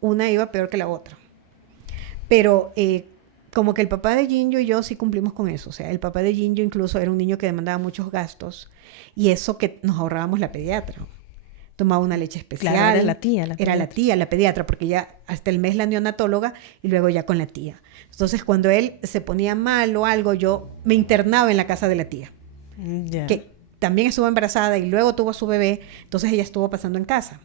una iba peor que la otra. Pero como que el papá de Ginjo y yo sí cumplimos con eso. O sea, el papá de Ginjo incluso era un niño que demandaba muchos gastos. Y eso que nos ahorrábamos la pediatra. Tomaba una leche especial. Claro, era la tía. Era la tía, la pediatra, porque ya hasta el mes la neonatóloga y luego ya con la tía. Entonces, cuando él se ponía mal o algo, yo me internaba en la casa de la tía. Ya. Que también estuvo embarazada y luego tuvo a su bebé, entonces ella estuvo pasando en casa.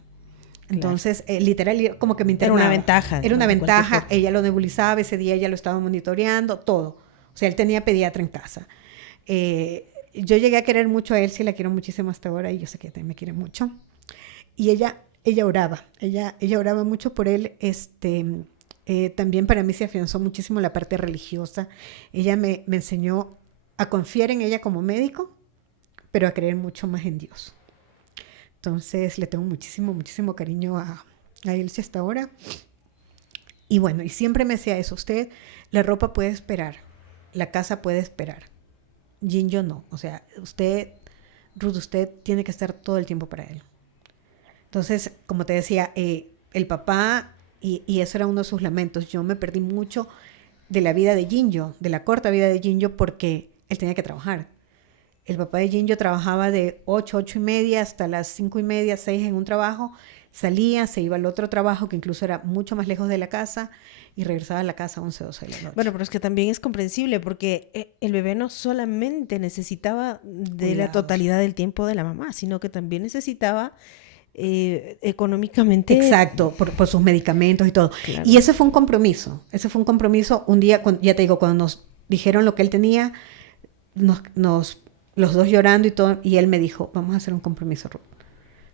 Entonces, literal, como que me internaba. Era una ventaja. Era una ventaja, ella lo nebulizaba, ese día ella lo estaba monitoreando, todo. O sea, él tenía pediatra en casa. Yo llegué a querer mucho a él, sí la quiero muchísimo hasta ahora y yo sé que también me quiere mucho. Y ella oraba, ella oraba mucho por él. También para mí se afianzó muchísimo la parte religiosa. Ella me enseñó a confiar en ella como médico, pero a creer mucho más en Dios. Entonces le tengo muchísimo, muchísimo cariño a Elsie hasta ahora. Y bueno, y siempre me decía eso, la ropa puede esperar, la casa puede esperar. Ginjo no, o sea, Ruth, usted tiene que estar todo el tiempo para él. Entonces, como te decía, el papá, y eso era uno de sus lamentos, yo me perdí mucho de la vida de Ginjo, de la corta vida de Ginjo, porque él tenía que trabajar. El papá de Ginjo trabajaba de 8:30 hasta las 5:30, 6 en un trabajo. Salía, se iba al otro trabajo, que incluso era mucho más lejos de la casa, y regresaba a la casa a 11, 12 de la noche. Bueno, pero es que también es comprensible porque el bebé no solamente necesitaba de la Cuidados. totalidad del tiempo de la mamá, sino que también necesitaba económicamente. Exacto, por sus medicamentos y todo. Claro. Y ese fue un compromiso. Ese fue un compromiso. Un día, ya te digo, cuando nos dijeron lo que él tenía, los dos llorando y todo, y él me dijo, vamos a hacer un compromiso, Ruth.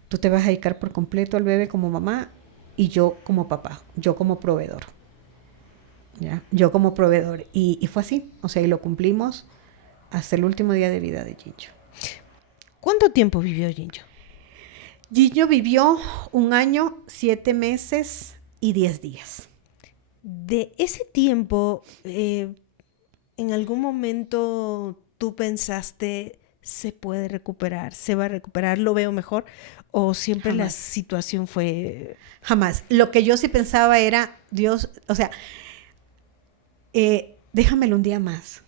Tú te vas a dedicar por completo al bebé como mamá y yo como papá, yo como proveedor. ¿Ya? Yo como proveedor. Y fue así. O sea, y lo cumplimos hasta el último día de vida de Ginjo. ¿Cuánto tiempo vivió Ginjo? Ginjo vivió 1 año, 7 meses y 10 días. De ese tiempo, ¿en algún momento tú pensaste se puede recuperar, se va a recuperar, lo veo mejor? ¿O siempre Jamás. la situación fue...? Jamás. Lo que yo sí pensaba era, Dios, o sea, déjamelo un día más.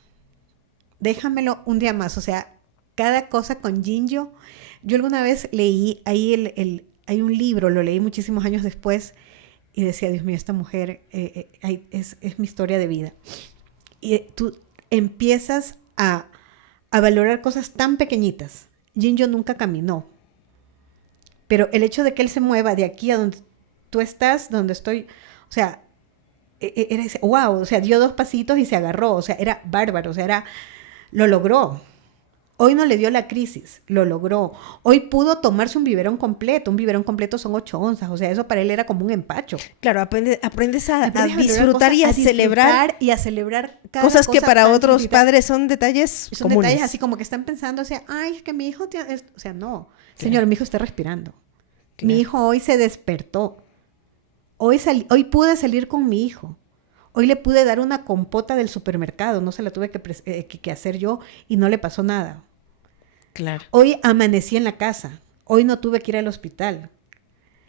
Déjamelo un día más. O sea, cada cosa con Ginjo. Yo alguna vez leí ahí hay un libro, lo leí muchísimos años después y decía, Dios mío, esta mujer es mi historia de vida. Y tú empiezas a valorar cosas tan pequeñitas. Ginjo nunca caminó. Pero el hecho de que él se mueva de aquí a donde tú estás, donde estoy, o sea, era ese, wow, o sea, dio 2 pasitos y se agarró, o sea, era bárbaro, o sea, lo logró. Hoy no le dio la crisis, lo logró. Hoy pudo tomarse un biberón completo son 8 onzas, o sea, eso para él era como un empacho. Claro, aprendes a Aprendes disfrutar y a celebrar y a celebrar cada cosas que cosa para tan otros chiquita. padres son detalles Son comunes. detalles así como que están pensando, o sea, ay, es que mi hijo, o sea, no, señor, mi hijo está respirando. Claro. Mi hijo hoy se despertó. Hoy pude salir con mi hijo. Hoy le pude dar una compota del supermercado, no se la tuve que hacer yo y no le pasó nada. Claro. Hoy amanecí en la casa. Hoy no tuve que ir al hospital.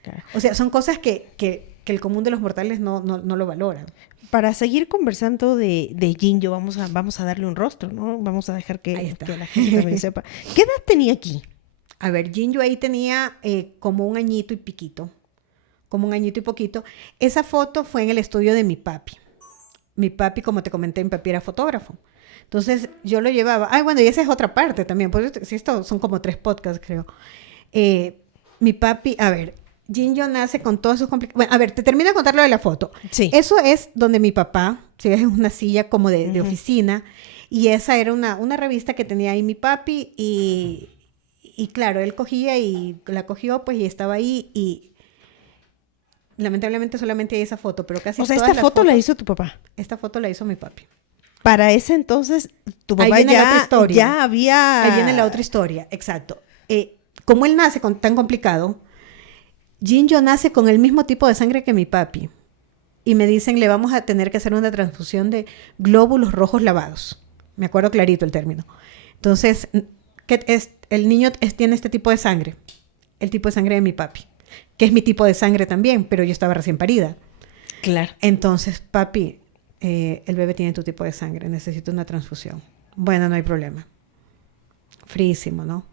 Claro. O sea, son cosas que el común de los mortales no lo valoran. Para seguir conversando de Ginjo, vamos a darle un rostro, ¿no? Vamos a dejar Ahí que está. la gente también sepa. ¿Qué edad tenía aquí? A ver, Ginjo ahí tenía como 1 añito y piquito. Como 1 añito y poquito. Esa foto fue en el estudio de mi papi. Mi papi, como te comenté, mi papi era fotógrafo. Entonces, yo lo llevaba. Ay, bueno, y esa es otra parte también. Pues, si esto son como 3 podcasts, creo. Mi papi, a ver, Ginjo nace con todas sus complicaciones. Bueno, a ver, te termino de contar lo de la foto. Sí. Eso es donde mi papá, si ves, es una silla como de oficina. Y esa era una revista que tenía ahí mi papi. Y claro, él cogía y la cogió, pues, y estaba ahí. Y lamentablemente solamente hay esa foto, pero casi O sea, todas esta las foto la fotos- hizo tu papá. Esta foto la hizo mi papi. Para ese entonces, tu Ahí papá viene la otra historia. ya había... Ahí viene la otra historia, exacto. Como él nace tan complicado, Ginjo nace con el mismo tipo de sangre que mi papi. Y me dicen, le vamos a tener que hacer una transfusión de glóbulos rojos lavados. Me acuerdo clarito el término. Entonces, el niño tiene este tipo de sangre. El tipo de sangre de mi papi. Que es mi tipo de sangre también, pero yo estaba recién parida. Claro. Entonces, papi, el bebé tiene tu tipo de sangre, necesito una transfusión. Bueno, no hay problema. Frísimo, ¿no?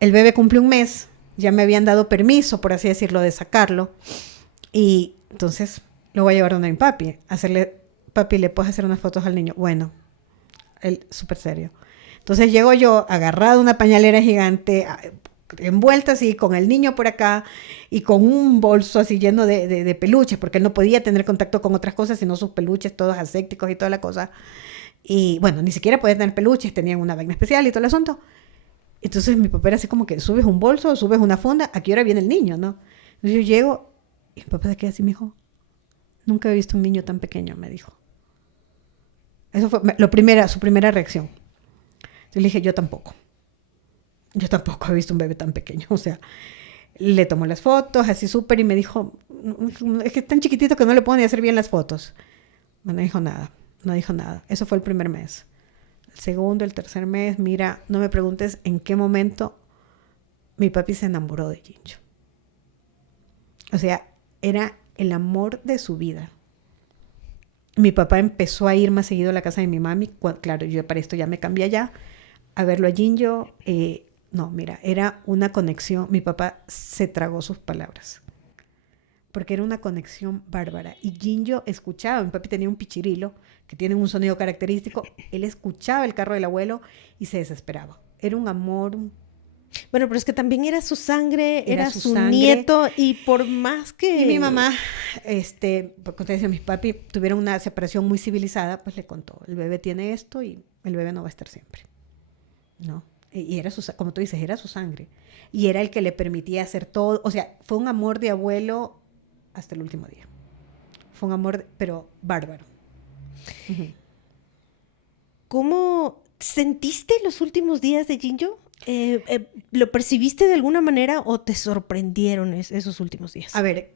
El bebé cumple 1 mes, ya me habían dado permiso, por así decirlo, de sacarlo. Y entonces lo voy a llevar donde mi papi, papi, ¿le puedes hacer unas fotos al niño? Bueno, él súper serio. Entonces llego yo, agarrado una pañalera gigante, envuelta así, con el niño por acá y con un bolso así lleno de peluches, porque él no podía tener contacto con otras cosas, sino sus peluches todos asépticos y toda la cosa. Y bueno, ni siquiera podía tener peluches, tenían una vaina especial y todo el asunto. Entonces mi papá era así como que subes un bolso, subes una funda, ¿a qué hora viene el niño, no? Entonces yo llego y mi papá se queda así, me dijo, nunca he visto un niño tan pequeño, me dijo. Eso fue su primera reacción. Yo le dije, yo tampoco he visto un bebé tan pequeño. O sea, le tomó las fotos así súper y me dijo, es que es tan chiquitito que no le puedo ni hacer bien las fotos. No dijo nada. Eso fue el primer mes. El segundo, el tercer mes, mira, no me preguntes en qué momento mi papi se enamoró de Ginjo. O sea, era el amor de su vida. Mi papá empezó a ir más seguido a la casa de mi mami. Claro, yo para esto ya me cambié allá. a verlo a Ginjo. No, mira, era una conexión. Mi papá se tragó sus palabras. Porque era una conexión bárbara. Y Ginjo escuchaba, mi papi tenía un pichirilo que tiene un sonido característico. Él escuchaba el carro del abuelo y se desesperaba. Era un amor. Bueno, pero es que también era su sangre, era su sangre. nieto, y por más que... Y mi mamá, porque ustedes decían, mis papi tuvieron una separación muy civilizada, pues le contó, el bebé tiene esto y el bebé no va a estar siempre, ¿no? Y era como tú dices, era su sangre. Y era el que le permitía hacer todo. O sea, fue un amor de abuelo hasta el último día. Fue un amor, pero bárbaro. Uh-huh. ¿Cómo sentiste los últimos días de Ginjo? ¿Lo percibiste de alguna manera o te sorprendieron esos últimos días? A ver,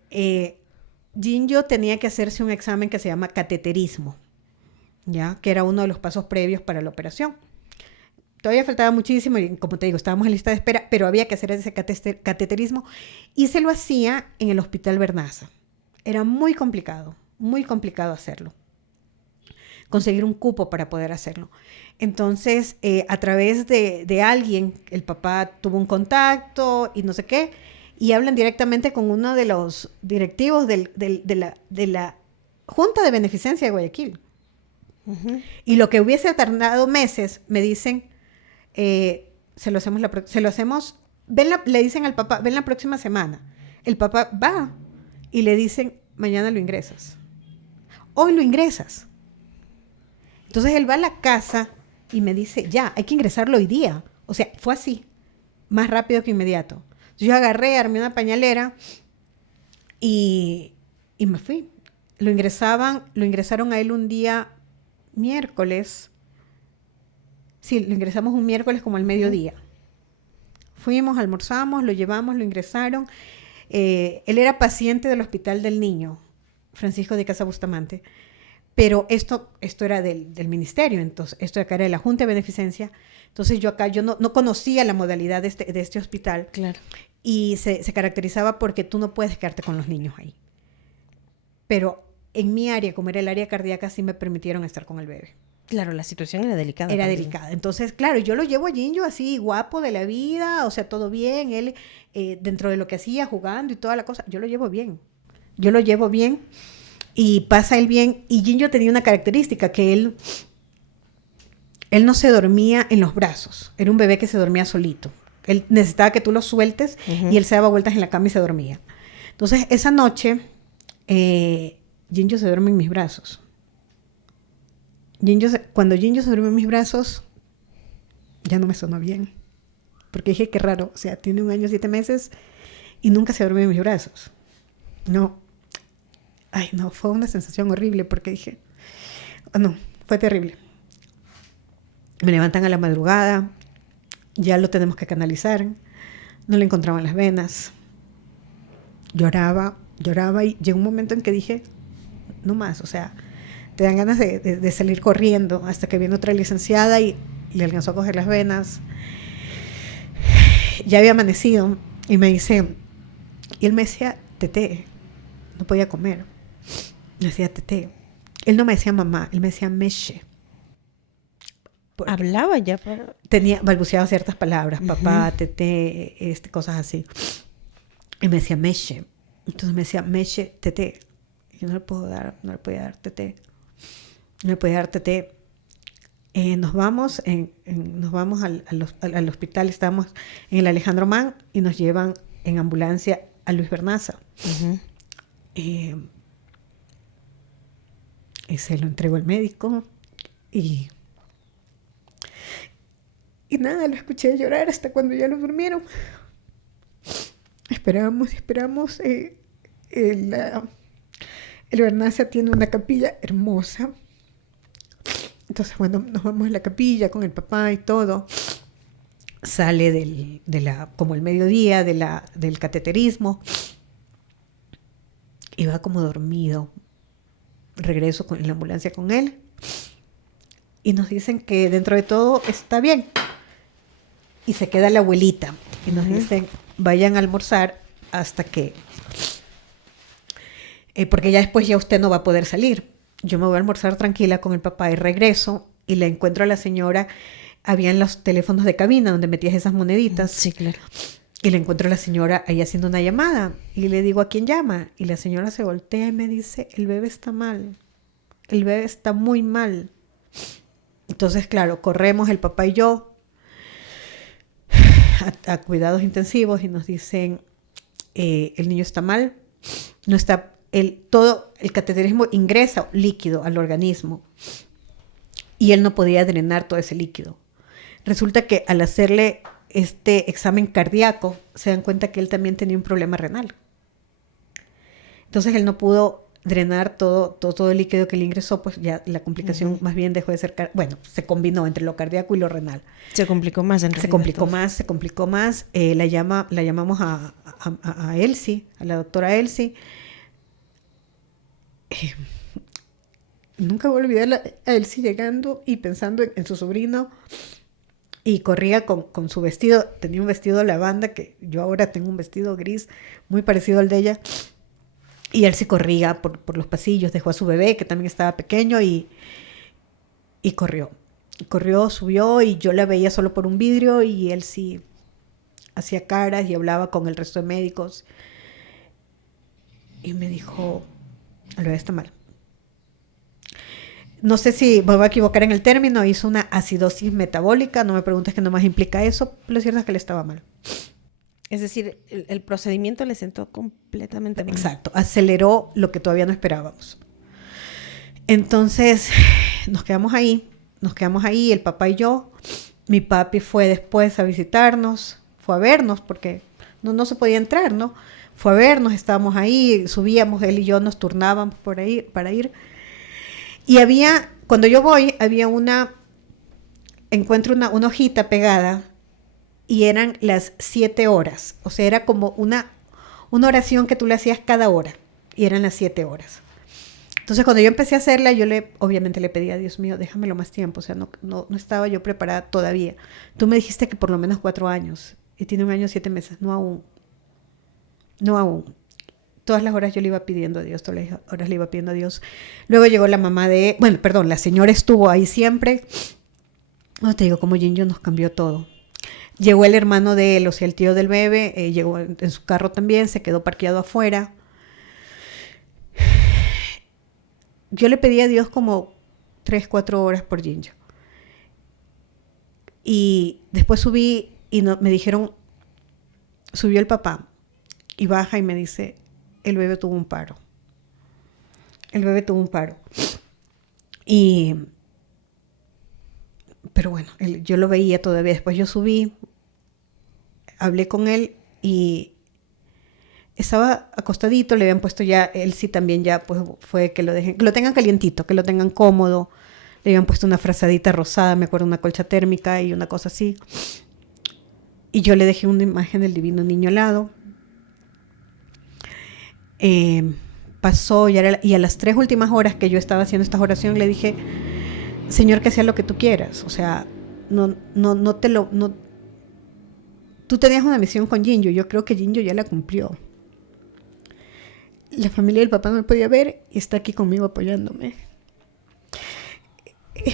Ginjo tenía que hacerse un examen que se llama cateterismo, ¿ya? Que era uno de los pasos previos para la operación. Todavía faltaba muchísimo y, como te digo, estábamos en lista de espera, pero había que hacer ese cateterismo y se lo hacía en el Hospital Vernaza. Era muy complicado hacerlo. Conseguir un cupo para poder hacerlo. Entonces, a través de alguien, el papá tuvo un contacto y no sé qué, y hablan directamente con uno de los directivos de la Junta de Beneficencia de Guayaquil. Uh-huh. Y lo que hubiese tardado meses, me dicen, se lo hacemos, le dicen al papá, ven la próxima semana. El papá va y le dicen, mañana lo ingresas. Hoy lo ingresas. Entonces él va a la casa y me dice, ya, hay que ingresarlo hoy día. O sea, fue así, más rápido que inmediato. Entonces yo agarré, armé una pañalera y me fui. Lo ingresaron a él un día miércoles. Sí, lo ingresamos un miércoles como al mediodía. Fuimos, almorzamos, lo llevamos, lo ingresaron. Él era paciente del Hospital del Niño, Francisco de Casa Bustamante. Pero esto era del ministerio, entonces esto acá era de la Junta de Beneficencia. Entonces yo no conocía la modalidad de este hospital. Claro. Y se caracterizaba porque tú no puedes quedarte con los niños ahí. Pero en mi área, como era el área cardíaca, sí me permitieron estar con el bebé. Claro, la situación era delicada. Era delicada. Entonces, claro, yo lo llevo a Ginjo así, guapo de la vida, o sea, todo bien. Él, dentro de lo que hacía, jugando y toda la cosa, yo lo llevo bien. Y pasa él bien. Y Ginjo tenía una característica, que él no se dormía en los brazos. Era un bebé que se dormía solito. Él necesitaba que tú lo sueltes, uh-huh, y él se daba vueltas en la cama y se dormía. Entonces, esa noche, Ginjo se duerme en mis brazos. Cuando Ginjo se duerme en mis brazos, ya no me sonó bien. Porque dije, qué raro. O sea, tiene 1 año, 7 meses y nunca se duerme en mis brazos. No. Ay, no, fue una sensación horrible porque dije, no, fue terrible. Me levantan a la madrugada, ya lo tenemos que canalizar, no le encontraban las venas. Lloraba y llegó un momento en que dije, no más, o sea, te dan ganas de salir corriendo, hasta que viene otra licenciada y le alcanzó a coger las venas. Ya había amanecido y me dice, y él me decía, Tete, no podía comer. Me decía, Tete. Él no me decía mamá, él me decía Meche. Hablaba ya. Balbuceaba ciertas palabras, uh-huh, papá, Tete, cosas así. Y me decía Meche. Entonces me decía Meche, Tete. Yo no le podía dar Tete. No le podía dar Tete. Nos vamos al hospital, estamos en el Alejandro Mann y nos llevan en ambulancia a Luis Vernaza. Uh-huh. Y se lo entregó el médico y nada, lo escuché llorar hasta cuando ya lo durmieron. Esperamos. El Vernaza tiene una capilla hermosa. Entonces, bueno, nos vamos a la capilla con el papá y todo. Sale como el mediodía del cateterismo. Y va como dormido. Regreso en la ambulancia con él. Y nos dicen que dentro de todo está bien. Y se queda la abuelita. Y nos dicen, vayan a almorzar hasta que... porque ya después ya usted no va a poder salir. Yo me voy a almorzar tranquila con el papá y regreso y le encuentro a la señora habían los teléfonos de cabina donde metías esas moneditas. Sí, claro. Y le encuentro a la señora ahí haciendo una llamada. Y le digo, ¿a quién llama? Y la señora se voltea y me dice, el bebé está mal. El bebé está muy mal. Entonces, claro, corremos el papá y yo a cuidados intensivos y nos dicen, el niño está mal. No está, todo el cateterismo ingresa líquido al organismo. Y él no podía drenar todo ese líquido. Resulta que al hacerle este examen cardíaco, se dan cuenta que él también tenía un problema renal. Entonces él no pudo drenar todo el líquido que le ingresó, pues ya la complicación más bien dejó de ser, bueno, se combinó entre lo cardíaco y lo renal. Se complicó más en realidad. Se complicó más. La llamamos a Elsie, a la doctora Elsie. Nunca voy a olvidar a Elsie llegando y pensando en su sobrino. Y corría con su vestido, tenía un vestido lavanda, que yo ahora tengo un vestido gris muy parecido al de ella. Y él se corría por los pasillos, dejó a su bebé, que también estaba pequeño, y corrió. Corrió, subió, y yo la veía solo por un vidrio, y él sí hacía caras y hablaba con el resto de médicos. Y me dijo, el bebé está mal. No sé si me voy a equivocar en el término, hizo una acidosis metabólica, no me preguntes qué nomás implica eso, lo cierto es que le estaba mal. Es decir, el procedimiento le sentó completamente mal. Exacto, aceleró lo que todavía no esperábamos. Entonces, nos quedamos ahí, el papá y yo. Mi papi fue después a visitarnos, fue a vernos, porque no se podía entrar, ¿no? Fue a vernos, estábamos ahí, subíamos, él y yo nos turnábamos por ahí, para ir. Y cuando yo voy, encuentro una hojita pegada y eran las 7 horas. O sea, era como una oración que tú le hacías cada hora y eran las 7 horas. Entonces, cuando yo empecé a hacerla, obviamente le pedí a Dios mío, déjamelo más tiempo. O sea, no estaba yo preparada todavía. Tú me dijiste que por lo menos 4 años y tiene 1 año y 7 meses. No aún. Todas las horas yo le iba pidiendo a Dios, todas las horas le iba pidiendo a Dios. Luego llegó la mamá la señora estuvo ahí siempre. No te digo, como Jinjo nos cambió todo. Llegó el hermano de él, o sea, el tío del bebé, llegó en su carro también, se quedó parqueado afuera. Yo le pedí a Dios como 3, 4 horas por Jinjo. Y después subí y me dijeron, subió el papá y baja y me dice, el bebé tuvo un paro. Pero bueno, yo lo veía todavía. Después yo subí, hablé con él y estaba acostadito, le habían puesto ya, él sí también ya, pues fue que lo tengan calientito, que lo tengan cómodo. Le habían puesto una frazadita rosada, me acuerdo, una colcha térmica y una cosa así. Y yo le dejé una imagen del divino niño al lado. Pasó y a las 3 últimas horas que yo estaba haciendo esta oración le dije, Señor, que sea lo que tú quieras. O sea, tú tenías una misión con Jinjo, yo creo que Jinjo ya la cumplió. La familia del papá no me podía ver y está aquí conmigo apoyándome.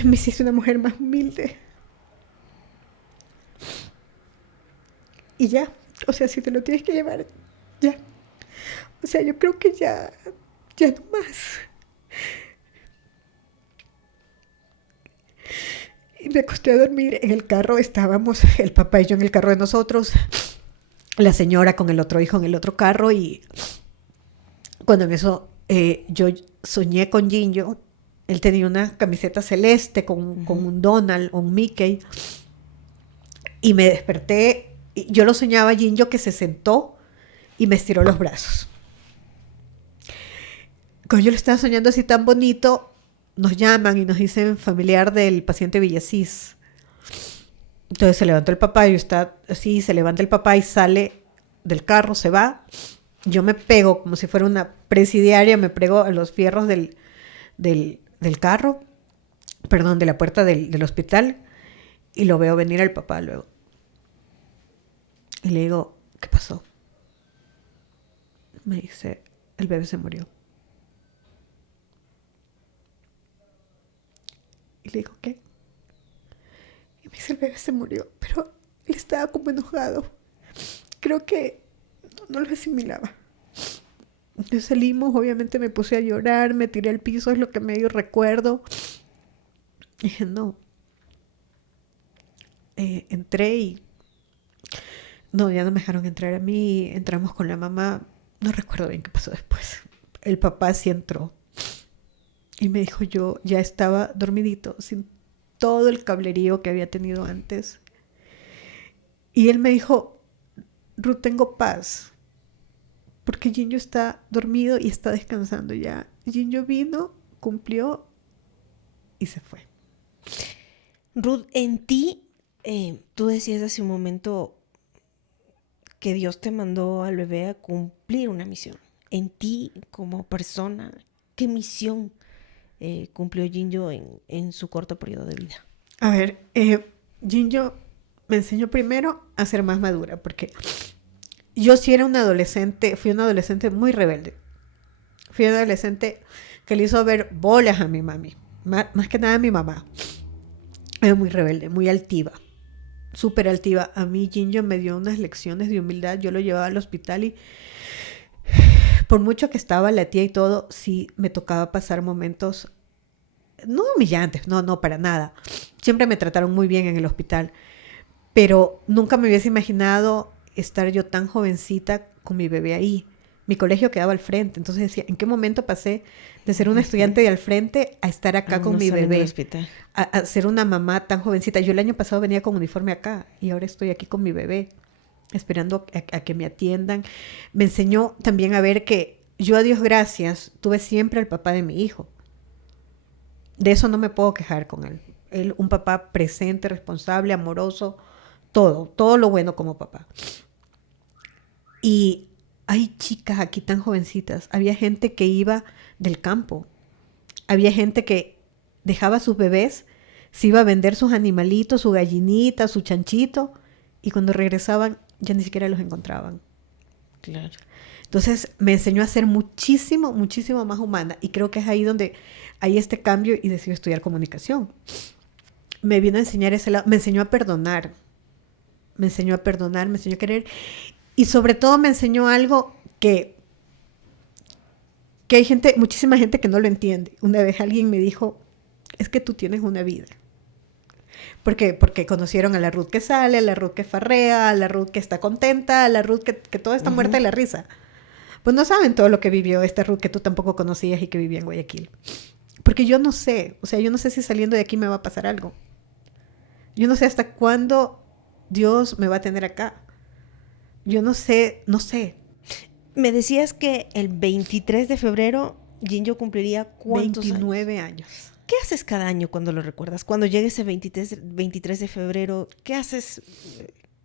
Me hiciste una mujer más humilde. Y ya, o sea, si te lo tienes que llevar, ya. O sea, yo creo que ya no más. Y me acosté a dormir en el carro, estábamos el papá y yo en el carro de nosotros, la señora con el otro hijo en el otro carro, y cuando en eso yo soñé con Jinjo, él tenía una camiseta celeste con un Donald o un Mickey, y me desperté, y yo lo soñaba a Jinjo que se sentó y me estiró los brazos. Cuando yo lo estaba soñando así tan bonito, nos llaman y nos dicen familiar del paciente Villasís. Entonces se levantó el papá, yo está así, se levanta el papá y sale del carro, se va. Yo me pego como si fuera una presidiaria, me pego a los fierros del carro, perdón, de la puerta del hospital, y lo veo venir al papá luego. Y le digo, ¿qué pasó? Me dice, el bebé se murió. Y le digo, ¿qué? Y Me dice, el bebé se murió, pero él estaba como enojado. Creo que no lo asimilaba. Entonces salimos, obviamente me puse a llorar, me tiré al piso, es lo que medio recuerdo. Dije, no. Entré y no, ya no me dejaron entrar a mí. Entramos con la mamá. No recuerdo bien qué pasó después. El papá sí entró. Y me dijo, yo ya estaba dormidito, sin todo el cablerío que había tenido antes. Y él me dijo, Ruth, tengo paz. Porque Ginjo está dormido y está descansando ya. Ginjo vino, cumplió y se fue. Ruth, en ti, tú decías hace un momento que Dios te mandó al bebé a cumplir una misión. En ti, como persona, ¿qué misión cumplió Ginjo en su corto periodo de vida? A ver, Ginjo me enseñó primero a ser más madura, porque yo sí era una adolescente, fui una adolescente muy rebelde. Fui una adolescente que le hizo ver bolas a mi mami, más que nada a mi mamá. Era muy rebelde, muy altiva, súper altiva. A mí Ginjo me dio unas lecciones de humildad. Yo lo llevaba al hospital y por mucho que estaba la tía y todo, sí me tocaba pasar momentos no humillantes, no, para nada. Siempre me trataron muy bien en el hospital, pero nunca me hubiese imaginado estar yo tan jovencita con mi bebé ahí. Mi colegio quedaba al frente, entonces decía, ¿en qué momento pasé de ser una estudiante de al frente a estar acá con mi bebé? A ser una mamá tan jovencita. Yo el año pasado venía con uniforme acá y ahora estoy aquí con mi bebé, esperando a que me atiendan. Me enseñó también a ver que yo, a Dios gracias, tuve siempre al papá de mi hijo. De eso no me puedo quejar con él. Él, un papá presente, responsable, amoroso, todo lo bueno como papá. Y hay chicas aquí tan jovencitas. Había gente que iba del campo. Había gente que dejaba a sus bebés, se iba a vender sus animalitos, su gallinita, su chanchito, y cuando regresaban ya ni siquiera los encontraban. Claro. Entonces me enseñó a ser muchísimo más humana, y creo que es ahí donde hay este cambio y decidí estudiar comunicación. Me vino a enseñar ese lado, me enseñó a perdonar, me enseñó a querer, y sobre todo me enseñó algo que hay gente, muchísima gente que no lo entiende. Una vez alguien me dijo, es que tú tienes una vida. ¿Por qué? Porque conocieron a la Ruth que sale, a la Ruth que farrea, a la Ruth que está contenta, a la Ruth que todo está muerta de la risa. Pues no saben todo lo que vivió esta Ruth que tú tampoco conocías y que vivía en Guayaquil. Porque yo no sé, o sea, yo no sé si saliendo de aquí me va a pasar algo. Yo no sé hasta cuándo Dios me va a tener acá. Yo no sé. Me decías que el 23 de febrero Ginjo cumpliría ¿cuántos 29 años? ¿Qué haces cada año cuando lo recuerdas? Cuando llegue ese 23 de febrero, ¿qué haces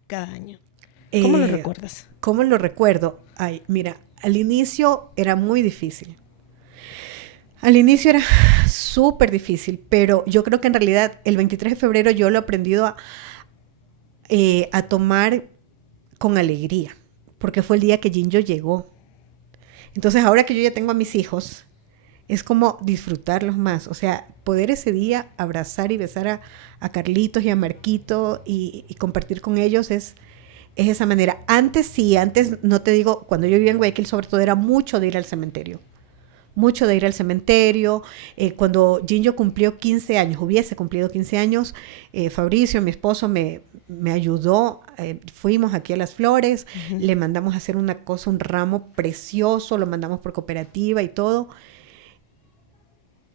cada año? ¿Cómo lo recuerdas? ¿Cómo lo recuerdo? Ay, mira, al inicio era muy difícil. Al inicio era súper difícil, pero yo creo que en realidad el 23 de febrero yo lo he aprendido a tomar con alegría, porque fue el día que Ginjo llegó. Entonces ahora que yo ya tengo a mis hijos, es como disfrutarlos más. O sea, poder ese día abrazar y besar a Carlitos y a Marquito y compartir con ellos es esa manera. Antes no te digo, cuando yo vivía en Guayaquil sobre todo era mucho de ir al cementerio. Cuando Ginjo cumplió 15 años, hubiese cumplido 15 años, Fabricio, mi esposo, me ayudó. Fuimos aquí a Las Flores, le mandamos a hacer una cosa, un ramo precioso, lo mandamos por cooperativa y todo.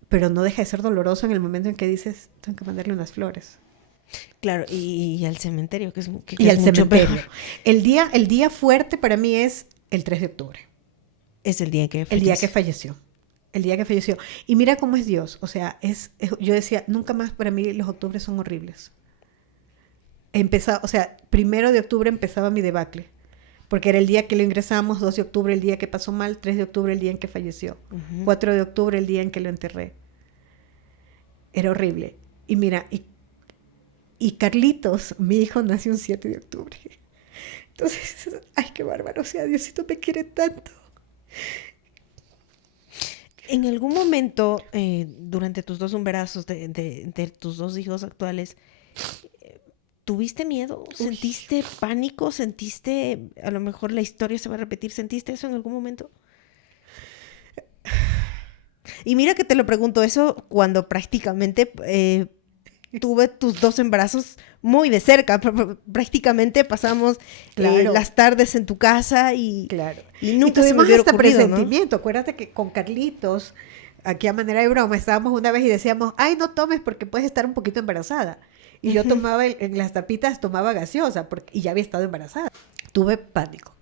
Pero no deja de ser doloroso en el momento en que dices, tengo que mandarle unas flores. Claro, y al cementerio, que es mucho cementerio. peor. El día fuerte para mí es el 3 de octubre. Es el día que falleció. El día que falleció. Y mira cómo es Dios. O sea, yo decía, nunca más para mí los octubres son horribles. 1 de octubre empezaba mi debacle. Porque era el día que lo ingresamos, 2 de octubre el día que pasó mal, 3 de octubre el día en que falleció, 4 de octubre el día en que lo enterré. Era horrible. Y mira, y Carlitos, mi hijo, nació un 7 de octubre. Entonces, ay, qué bárbaro. O sea, Diosito me quiere tanto. En algún momento, durante tus 2 embarazos de tus 2 hijos actuales, ¿tuviste miedo? ¿Sentiste pánico? ¿Sentiste, a lo mejor la historia se va a repetir? ¿Sentiste eso en algún momento? Y mira que te lo pregunto eso cuando prácticamente tuve tus 2 embarazos muy de cerca. Prácticamente pasamos las tardes en tu casa y nunca se me hubiera ocurrido, presentimiento, ¿no? Acuérdate que con Carlitos, aquí a manera de broma, estábamos una vez y decíamos, ay, no tomes porque puedes estar un poquito embarazada. Y yo tomaba, en las tapitas tomaba gaseosa y ya había estado embarazada. Tuve pánico.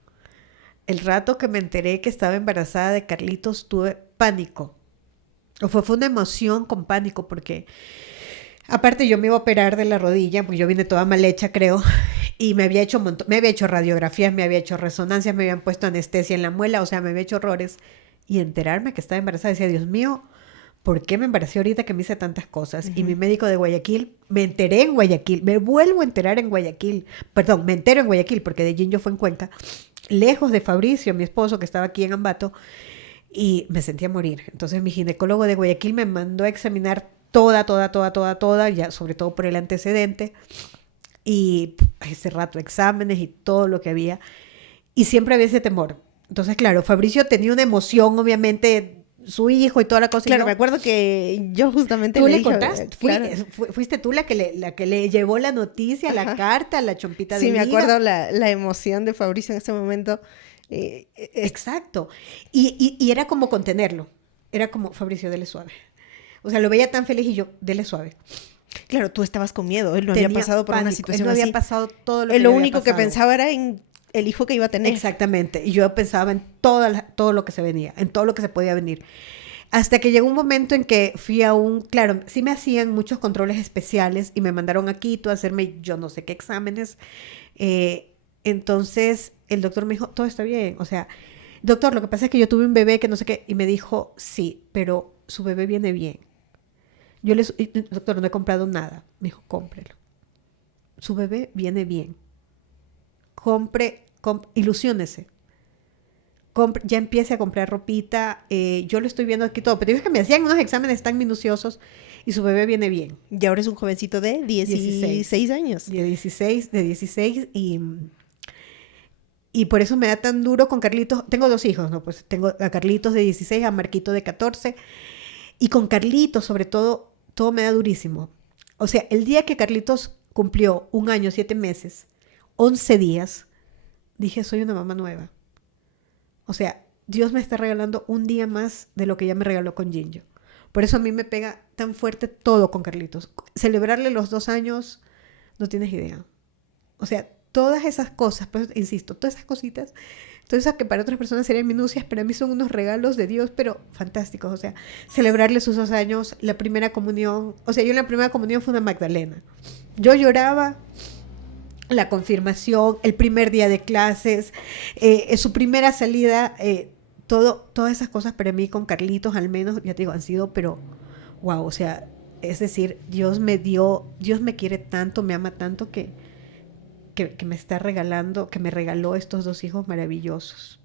El rato que me enteré que estaba embarazada de Carlitos, tuve pánico. Fue una emoción con pánico porque, aparte yo me iba a operar de la rodilla, porque yo vine toda mal hecha, creo, y me había hecho radiografías, me había hecho resonancias, me habían puesto anestesia en la muela, o sea, me había hecho horrores. Y enterarme que estaba embarazada, decía, Dios mío, ¿por qué me embaracé ahorita que me hice tantas cosas? Y mi médico de Guayaquil, me enteré en Guayaquil, me vuelvo a enterar en Guayaquil, perdón, me entero en Guayaquil, porque de Ginjo fue en Cuenca, lejos de Fabricio, mi esposo, que estaba aquí en Ambato, y me sentía morir. Entonces mi ginecólogo de Guayaquil me mandó a examinar toda, ya sobre todo por el antecedente, y ese rato exámenes y todo lo que había, y siempre había ese temor. Entonces, claro, Fabricio tenía una emoción, obviamente, su hijo y toda la cosa. Claro, me acuerdo que yo justamente tú le le dije, contaste, claro. fuiste tú la que le llevó la noticia, la carta, la chompita de Sí, liga. me acuerdo la emoción de Fabricio en ese momento. Exacto. Y era como contenerlo. Era como, Fabricio, dele suave. O sea, lo veía tan feliz y yo, dele suave. Claro, tú estabas con miedo. Él no había pasado por una situación así. Él no había pasado todo lo que lo había único pasado. que pensaba era en el hijo que iba a tener. Exactamente. Y yo pensaba en todo lo que se venía, en todo lo que se podía venir. Hasta que llegó un momento en que fui a claro, sí me hacían muchos controles especiales y me mandaron a Quito a hacerme yo no sé qué exámenes. Entonces el doctor me dijo, todo está bien. O sea, doctor, lo que pasa es que yo tuve un bebé que no sé qué. Y me dijo, sí, pero su bebé viene bien. Doctor, no he comprado nada. Me dijo, cómprelo. Su bebé viene bien. Ilusiónese. Ya empiece a comprar ropita. Yo lo estoy viendo aquí todo. Pero digo que me hacían unos exámenes tan minuciosos y su bebé viene bien. Y ahora es un jovencito de 16 años. De 16 y por eso me da tan duro con Carlitos. Tengo 2 hijos, ¿no? Pues tengo a Carlitos de 16, a Marquito de 14. Y con Carlitos, sobre todo me da durísimo. O sea, el día que Carlitos cumplió 1 año, 7 meses, 11 días, dije, soy una mamá nueva. O sea, Dios me está regalando un día más de lo que ya me regaló con Ginjo. Por eso a mí me pega tan fuerte todo con Carlitos. Celebrarle los 2 años, no tienes idea. O sea, todas esas cosas, pues insisto, todas esas cositas, todas esas que para otras personas serían minucias, para mí son unos regalos de Dios, pero fantásticos. O sea, celebrarle sus 2 años, la primera comunión. O sea, yo en la primera comunión fue una Magdalena. Yo lloraba. La confirmación, el primer día de clases, su primera salida, todas esas cosas para mí con Carlitos al menos, ya te digo, han sido, pero wow, o sea, es decir, Dios me quiere tanto, me ama tanto que me está regalando, que me regaló estos 2 hijos maravillosos.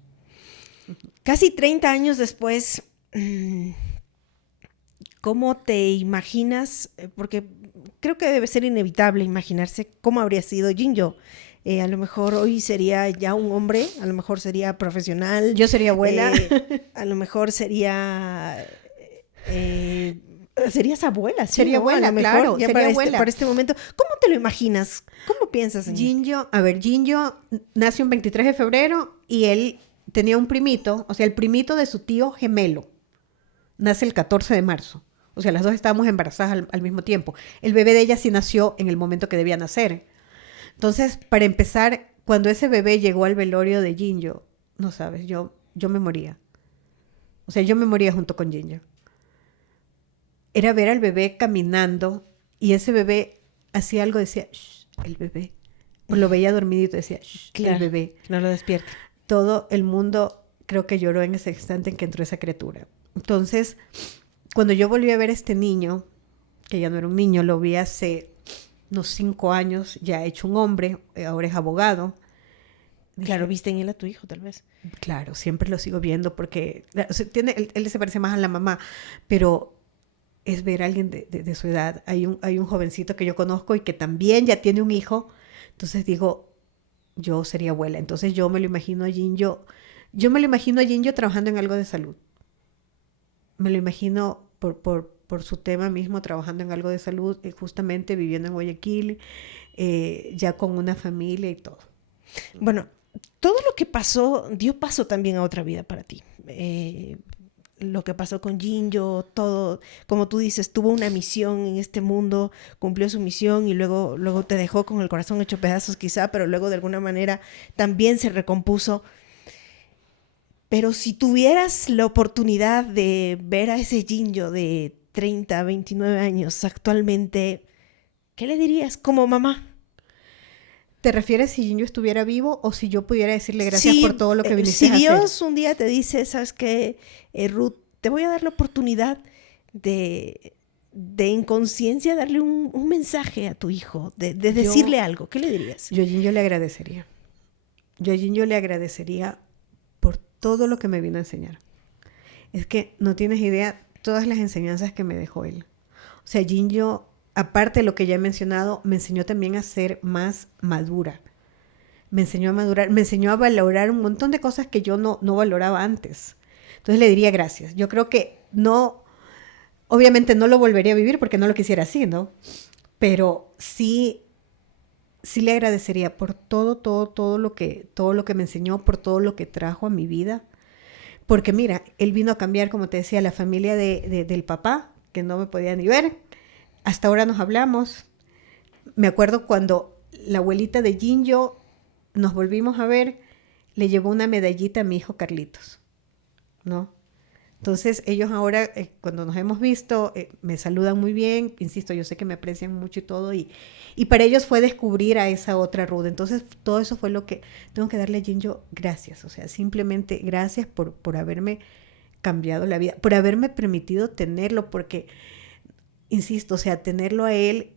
Casi 30 años después, ¿cómo te imaginas? Porque creo que debe ser inevitable imaginarse cómo habría sido Ginjo. A lo mejor hoy sería ya un hombre, a lo mejor sería profesional. Yo sería abuela. A lo mejor serías abuela, ¿sí? Sería abuela, claro, ya sería abuela. Para este momento. ¿Cómo te lo imaginas? ¿Cómo piensas en Ginjo? A ver, Ginjo nació un 23 de febrero y él tenía un primito, o sea, el primito de su tío gemelo. Nace el 14 de marzo. O sea, las 2 estábamos embarazadas al mismo tiempo. El bebé de ella sí nació en el momento que debía nacer. Entonces, para empezar, cuando ese bebé llegó al velorio de Ginjo, no sabes, yo me moría. O sea, yo me moría junto con Ginjo. Era ver al bebé caminando y ese bebé hacía algo, decía, shh, el bebé. O lo veía dormidito, decía, shh, claro, el bebé. No lo despierta. Todo el mundo creo que lloró en ese instante en que entró esa criatura. Entonces, cuando yo volví a ver a este niño, que ya no era un niño, lo vi hace unos 5 años, ya hecho un hombre, ahora es abogado. Claro, viste en él a tu hijo, tal vez. Claro, siempre lo sigo viendo porque o sea, él se parece más a la mamá, pero es ver a alguien de su edad. Hay un jovencito que yo conozco y que también ya tiene un hijo. Entonces digo, yo sería abuela. Entonces yo me lo imagino a Ginjo, trabajando en algo de salud. Me lo imagino por su tema mismo trabajando en algo de salud, justamente viviendo en Guayaquil, ya con una familia y todo. Bueno, todo lo que pasó dio paso también a otra vida para ti. Lo que pasó con Ginjo, todo, como tú dices, tuvo una misión en este mundo, cumplió su misión y luego te dejó con el corazón hecho pedazos quizá, pero luego de alguna manera también se recompuso. Pero si tuvieras la oportunidad de ver a ese Ginjo de 30, 29 años actualmente, ¿qué le dirías como mamá? ¿Te refieres si Ginjo estuviera vivo o si yo pudiera decirle gracias por todo lo que viniste a hacer? Si Dios un día te dice, ¿sabes qué, Ruth? Te voy a dar la oportunidad de en conciencia darle un mensaje a tu hijo, de decirle algo. ¿Qué le dirías? Yo a Ginjo le agradecería. Yo a Ginjo le agradecería por todo lo que me vino a enseñar. Es que no tienes idea todas las enseñanzas que me dejó él. O sea, Ginjo, aparte de lo que ya he mencionado, me enseñó también a ser más madura. Me enseñó a madurar, me enseñó a valorar un montón de cosas que yo no valoraba antes. Entonces le diría gracias. Yo creo que no, obviamente no lo volvería a vivir porque no lo quisiera así, ¿no? Pero sí le agradecería por todo lo que me enseñó, por todo lo que trajo a mi vida. Porque mira, él vino a cambiar, como te decía, la familia del papá, que no me podía ni ver. Hasta ahora nos hablamos. Me acuerdo cuando la abuelita de Ginjo nos volvimos a ver, le llevó una medallita a mi hijo Carlitos, ¿no? Entonces ellos ahora, cuando nos hemos visto, me saludan muy bien, insisto, yo sé que me aprecian mucho y todo, y para ellos fue descubrir a esa otra Ruth. Entonces todo eso fue lo que tengo que darle a Ginjo gracias, o sea, simplemente gracias por haberme cambiado la vida, por haberme permitido tenerlo, porque, insisto, o sea, tenerlo a él,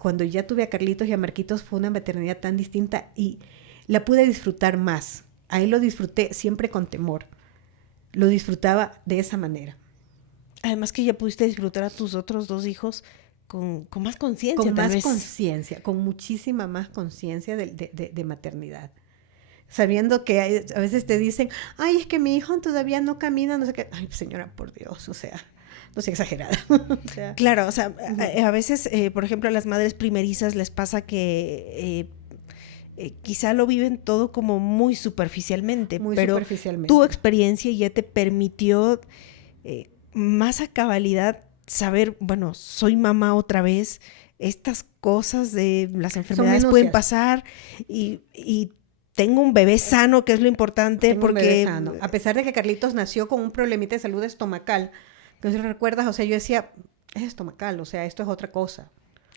cuando ya tuve a Carlitos y a Marquitos fue una maternidad tan distinta y la pude disfrutar más. A él lo disfruté siempre con temor. Lo disfrutaba de esa manera. Además que ya pudiste disfrutar a tus otros dos hijos con más conciencia. Con más conciencia, con muchísima más conciencia de maternidad. Sabiendo que a veces te dicen, ay, es que mi hijo todavía no camina, no sé qué. Ay, señora, por Dios, o sea, no sea exagerada. O sea, claro, o sea, a veces, por ejemplo, a las madres primerizas les pasa que quizá lo viven todo como muy superficialmente, pero tu experiencia ya te permitió más a cabalidad saber, bueno, soy mamá otra vez, estas cosas de las enfermedades pueden pasar y tengo un bebé sano, que es lo importante. Tengo un bebé sano. A pesar de que Carlitos nació con un problemita de salud estomacal, que no sé si recuerdas, o sea, yo decía, es estomacal, o sea, esto es otra cosa.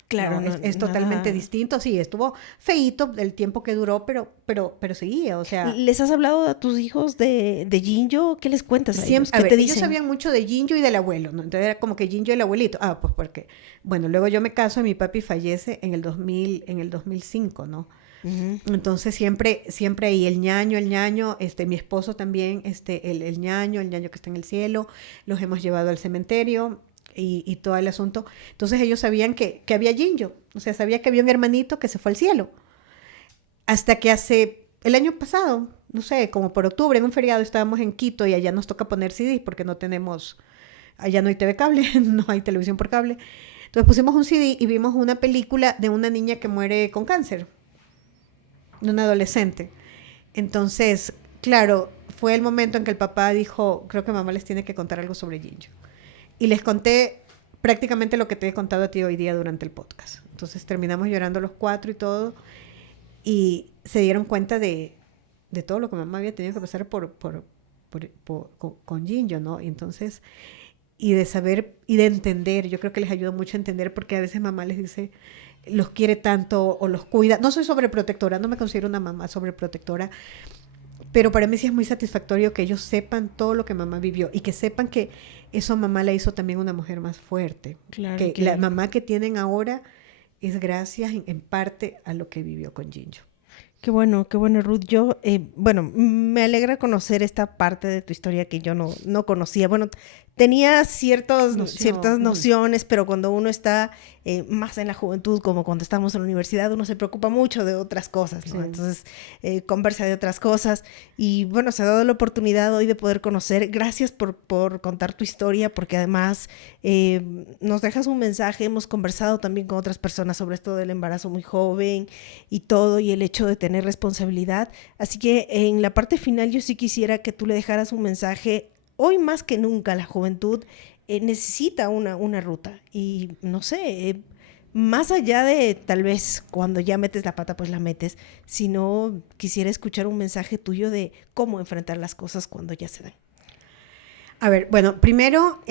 Claro, no, es totalmente distinto. Sí, estuvo feíto el tiempo que duró, pero seguía, o sea. ¿Les has hablado a tus hijos de Ginjo? ¿Qué les cuentas a ellos? ¿Qué te dicen? Ellos sabían mucho de Ginjo y del abuelo, ¿no? Entonces era como que Ginjo y el abuelito. Ah, pues porque, bueno, luego yo me caso y mi papi fallece en el 2005, ¿no? Uh-huh. Entonces siempre ahí el ñaño, mi esposo también, el ñaño que está en el cielo, los hemos llevado al cementerio. Y todo el asunto. Entonces ellos sabían que había Ginjo, o sea, sabía que había un hermanito que se fue al cielo. Hasta que el año pasado, no sé, como por octubre, en un feriado estábamos en Quito y allá nos toca poner CD porque allá no hay TV cable, no hay televisión por cable. Entonces pusimos un CD y vimos una película de una niña que muere con cáncer, de una adolescente. Entonces, claro, fue el momento en que el papá dijo, creo que mamá les tiene que contar algo sobre Ginjo. Y les conté prácticamente lo que te he contado a ti hoy día durante el podcast. Entonces terminamos llorando los 4 y todo. Y se dieron cuenta de todo lo que mamá había tenido que pasar con Ginjo, ¿no? Y entonces, y de saber y de entender, yo creo que les ayuda mucho a entender porque a veces mamá les dice, los quiere tanto o los cuida. No soy sobreprotectora, no me considero una mamá sobreprotectora, pero para mí sí es muy satisfactorio que ellos sepan todo lo que mamá vivió y que sepan que eso mamá la hizo también una mujer más fuerte. Claro, que la mamá que tienen ahora es gracias en parte a lo que vivió con Ginjo. Qué bueno, Ruth. Yo, bueno, me alegra conocer esta parte de tu historia que yo no conocía. Bueno, tenía ciertas nociones, pero cuando uno está más en la juventud, como cuando estamos en la universidad, uno se preocupa mucho de otras cosas, ¿no? Sí. Entonces, conversa de otras cosas. Y bueno, se ha dado la oportunidad hoy de poder conocer. Gracias por contar tu historia, porque además nos dejas un mensaje. Hemos conversado también con otras personas sobre esto del embarazo muy joven y todo, y el hecho de tener responsabilidad. Así que en la parte final yo sí quisiera que tú le dejaras un mensaje. Hoy más que nunca la juventud necesita una ruta y no sé, más allá de tal vez cuando ya metes la pata pues la metes, sino quisiera escuchar un mensaje tuyo de cómo enfrentar las cosas cuando ya se dan. A ver, bueno, primero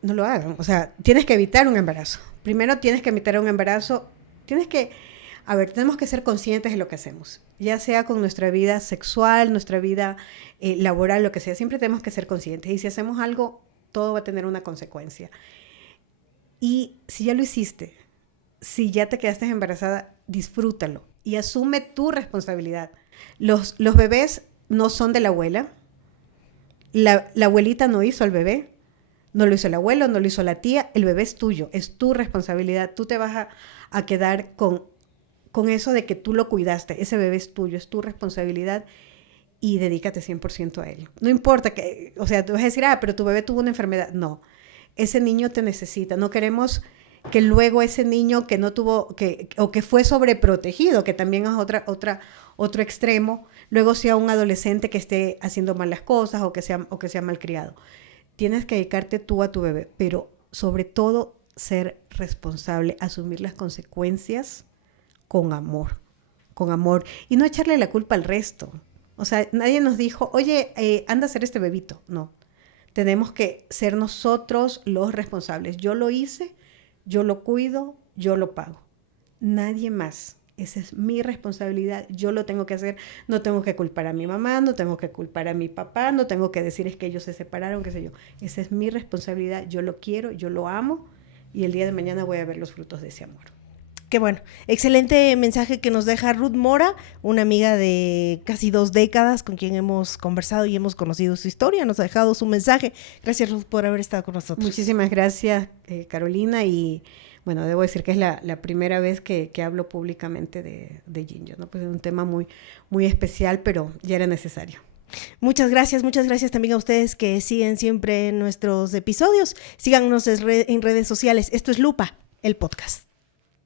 no lo hagan, o sea, tienes que evitar un embarazo. Primero tienes que evitar un embarazo, tenemos que ser conscientes de lo que hacemos, ya sea con nuestra vida sexual, nuestra vida laboral, lo que sea, siempre tenemos que ser conscientes y si hacemos algo, todo va a tener una consecuencia. Y si ya lo hiciste, si ya te quedaste embarazada, disfrútalo y asume tu responsabilidad. Los bebés no son de la abuela, la abuelita no hizo al bebé, no lo hizo el abuelo, no lo hizo la tía, el bebé es tuyo, es tu responsabilidad, tú te vas a quedar con eso de que tú lo cuidaste, ese bebé es tuyo, es tu responsabilidad y dedícate 100% a él. No importa que, o sea, tú vas a decir, pero tu bebé tuvo una enfermedad. No, ese niño te necesita. No queremos que luego ese niño que no tuvo, o que fue sobreprotegido, que también es otro extremo, luego sea un adolescente que esté haciendo malas cosas o que sea malcriado. Tienes que dedicarte tú a tu bebé, pero sobre todo ser responsable, asumir las consecuencias con amor, y no echarle la culpa al resto. O sea, nadie nos dijo, oye, anda a hacer este bebito. No, tenemos que ser nosotros los responsables. Yo lo hice, yo lo cuido, yo lo pago. Nadie más. Esa es mi responsabilidad, yo lo tengo que hacer. No tengo que culpar a mi mamá, no tengo que culpar a mi papá, no tengo que decir es que ellos se separaron, qué sé yo. Esa es mi responsabilidad, yo lo quiero, yo lo amo y el día de mañana voy a ver los frutos de ese amor. Qué bueno, excelente mensaje que nos deja Ruth Mora, una amiga de casi 2 décadas con quien hemos conversado y hemos conocido su historia, nos ha dejado su mensaje. Gracias, Ruth, por haber estado con nosotros. Muchísimas gracias, Carolina, y bueno, debo decir que es la primera vez que hablo públicamente de Ginger, ¿no? Pues es un tema muy, muy especial, pero ya era necesario. Muchas gracias también a ustedes que siguen siempre nuestros episodios. Síganos en redes sociales. Esto es Lupa, el podcast.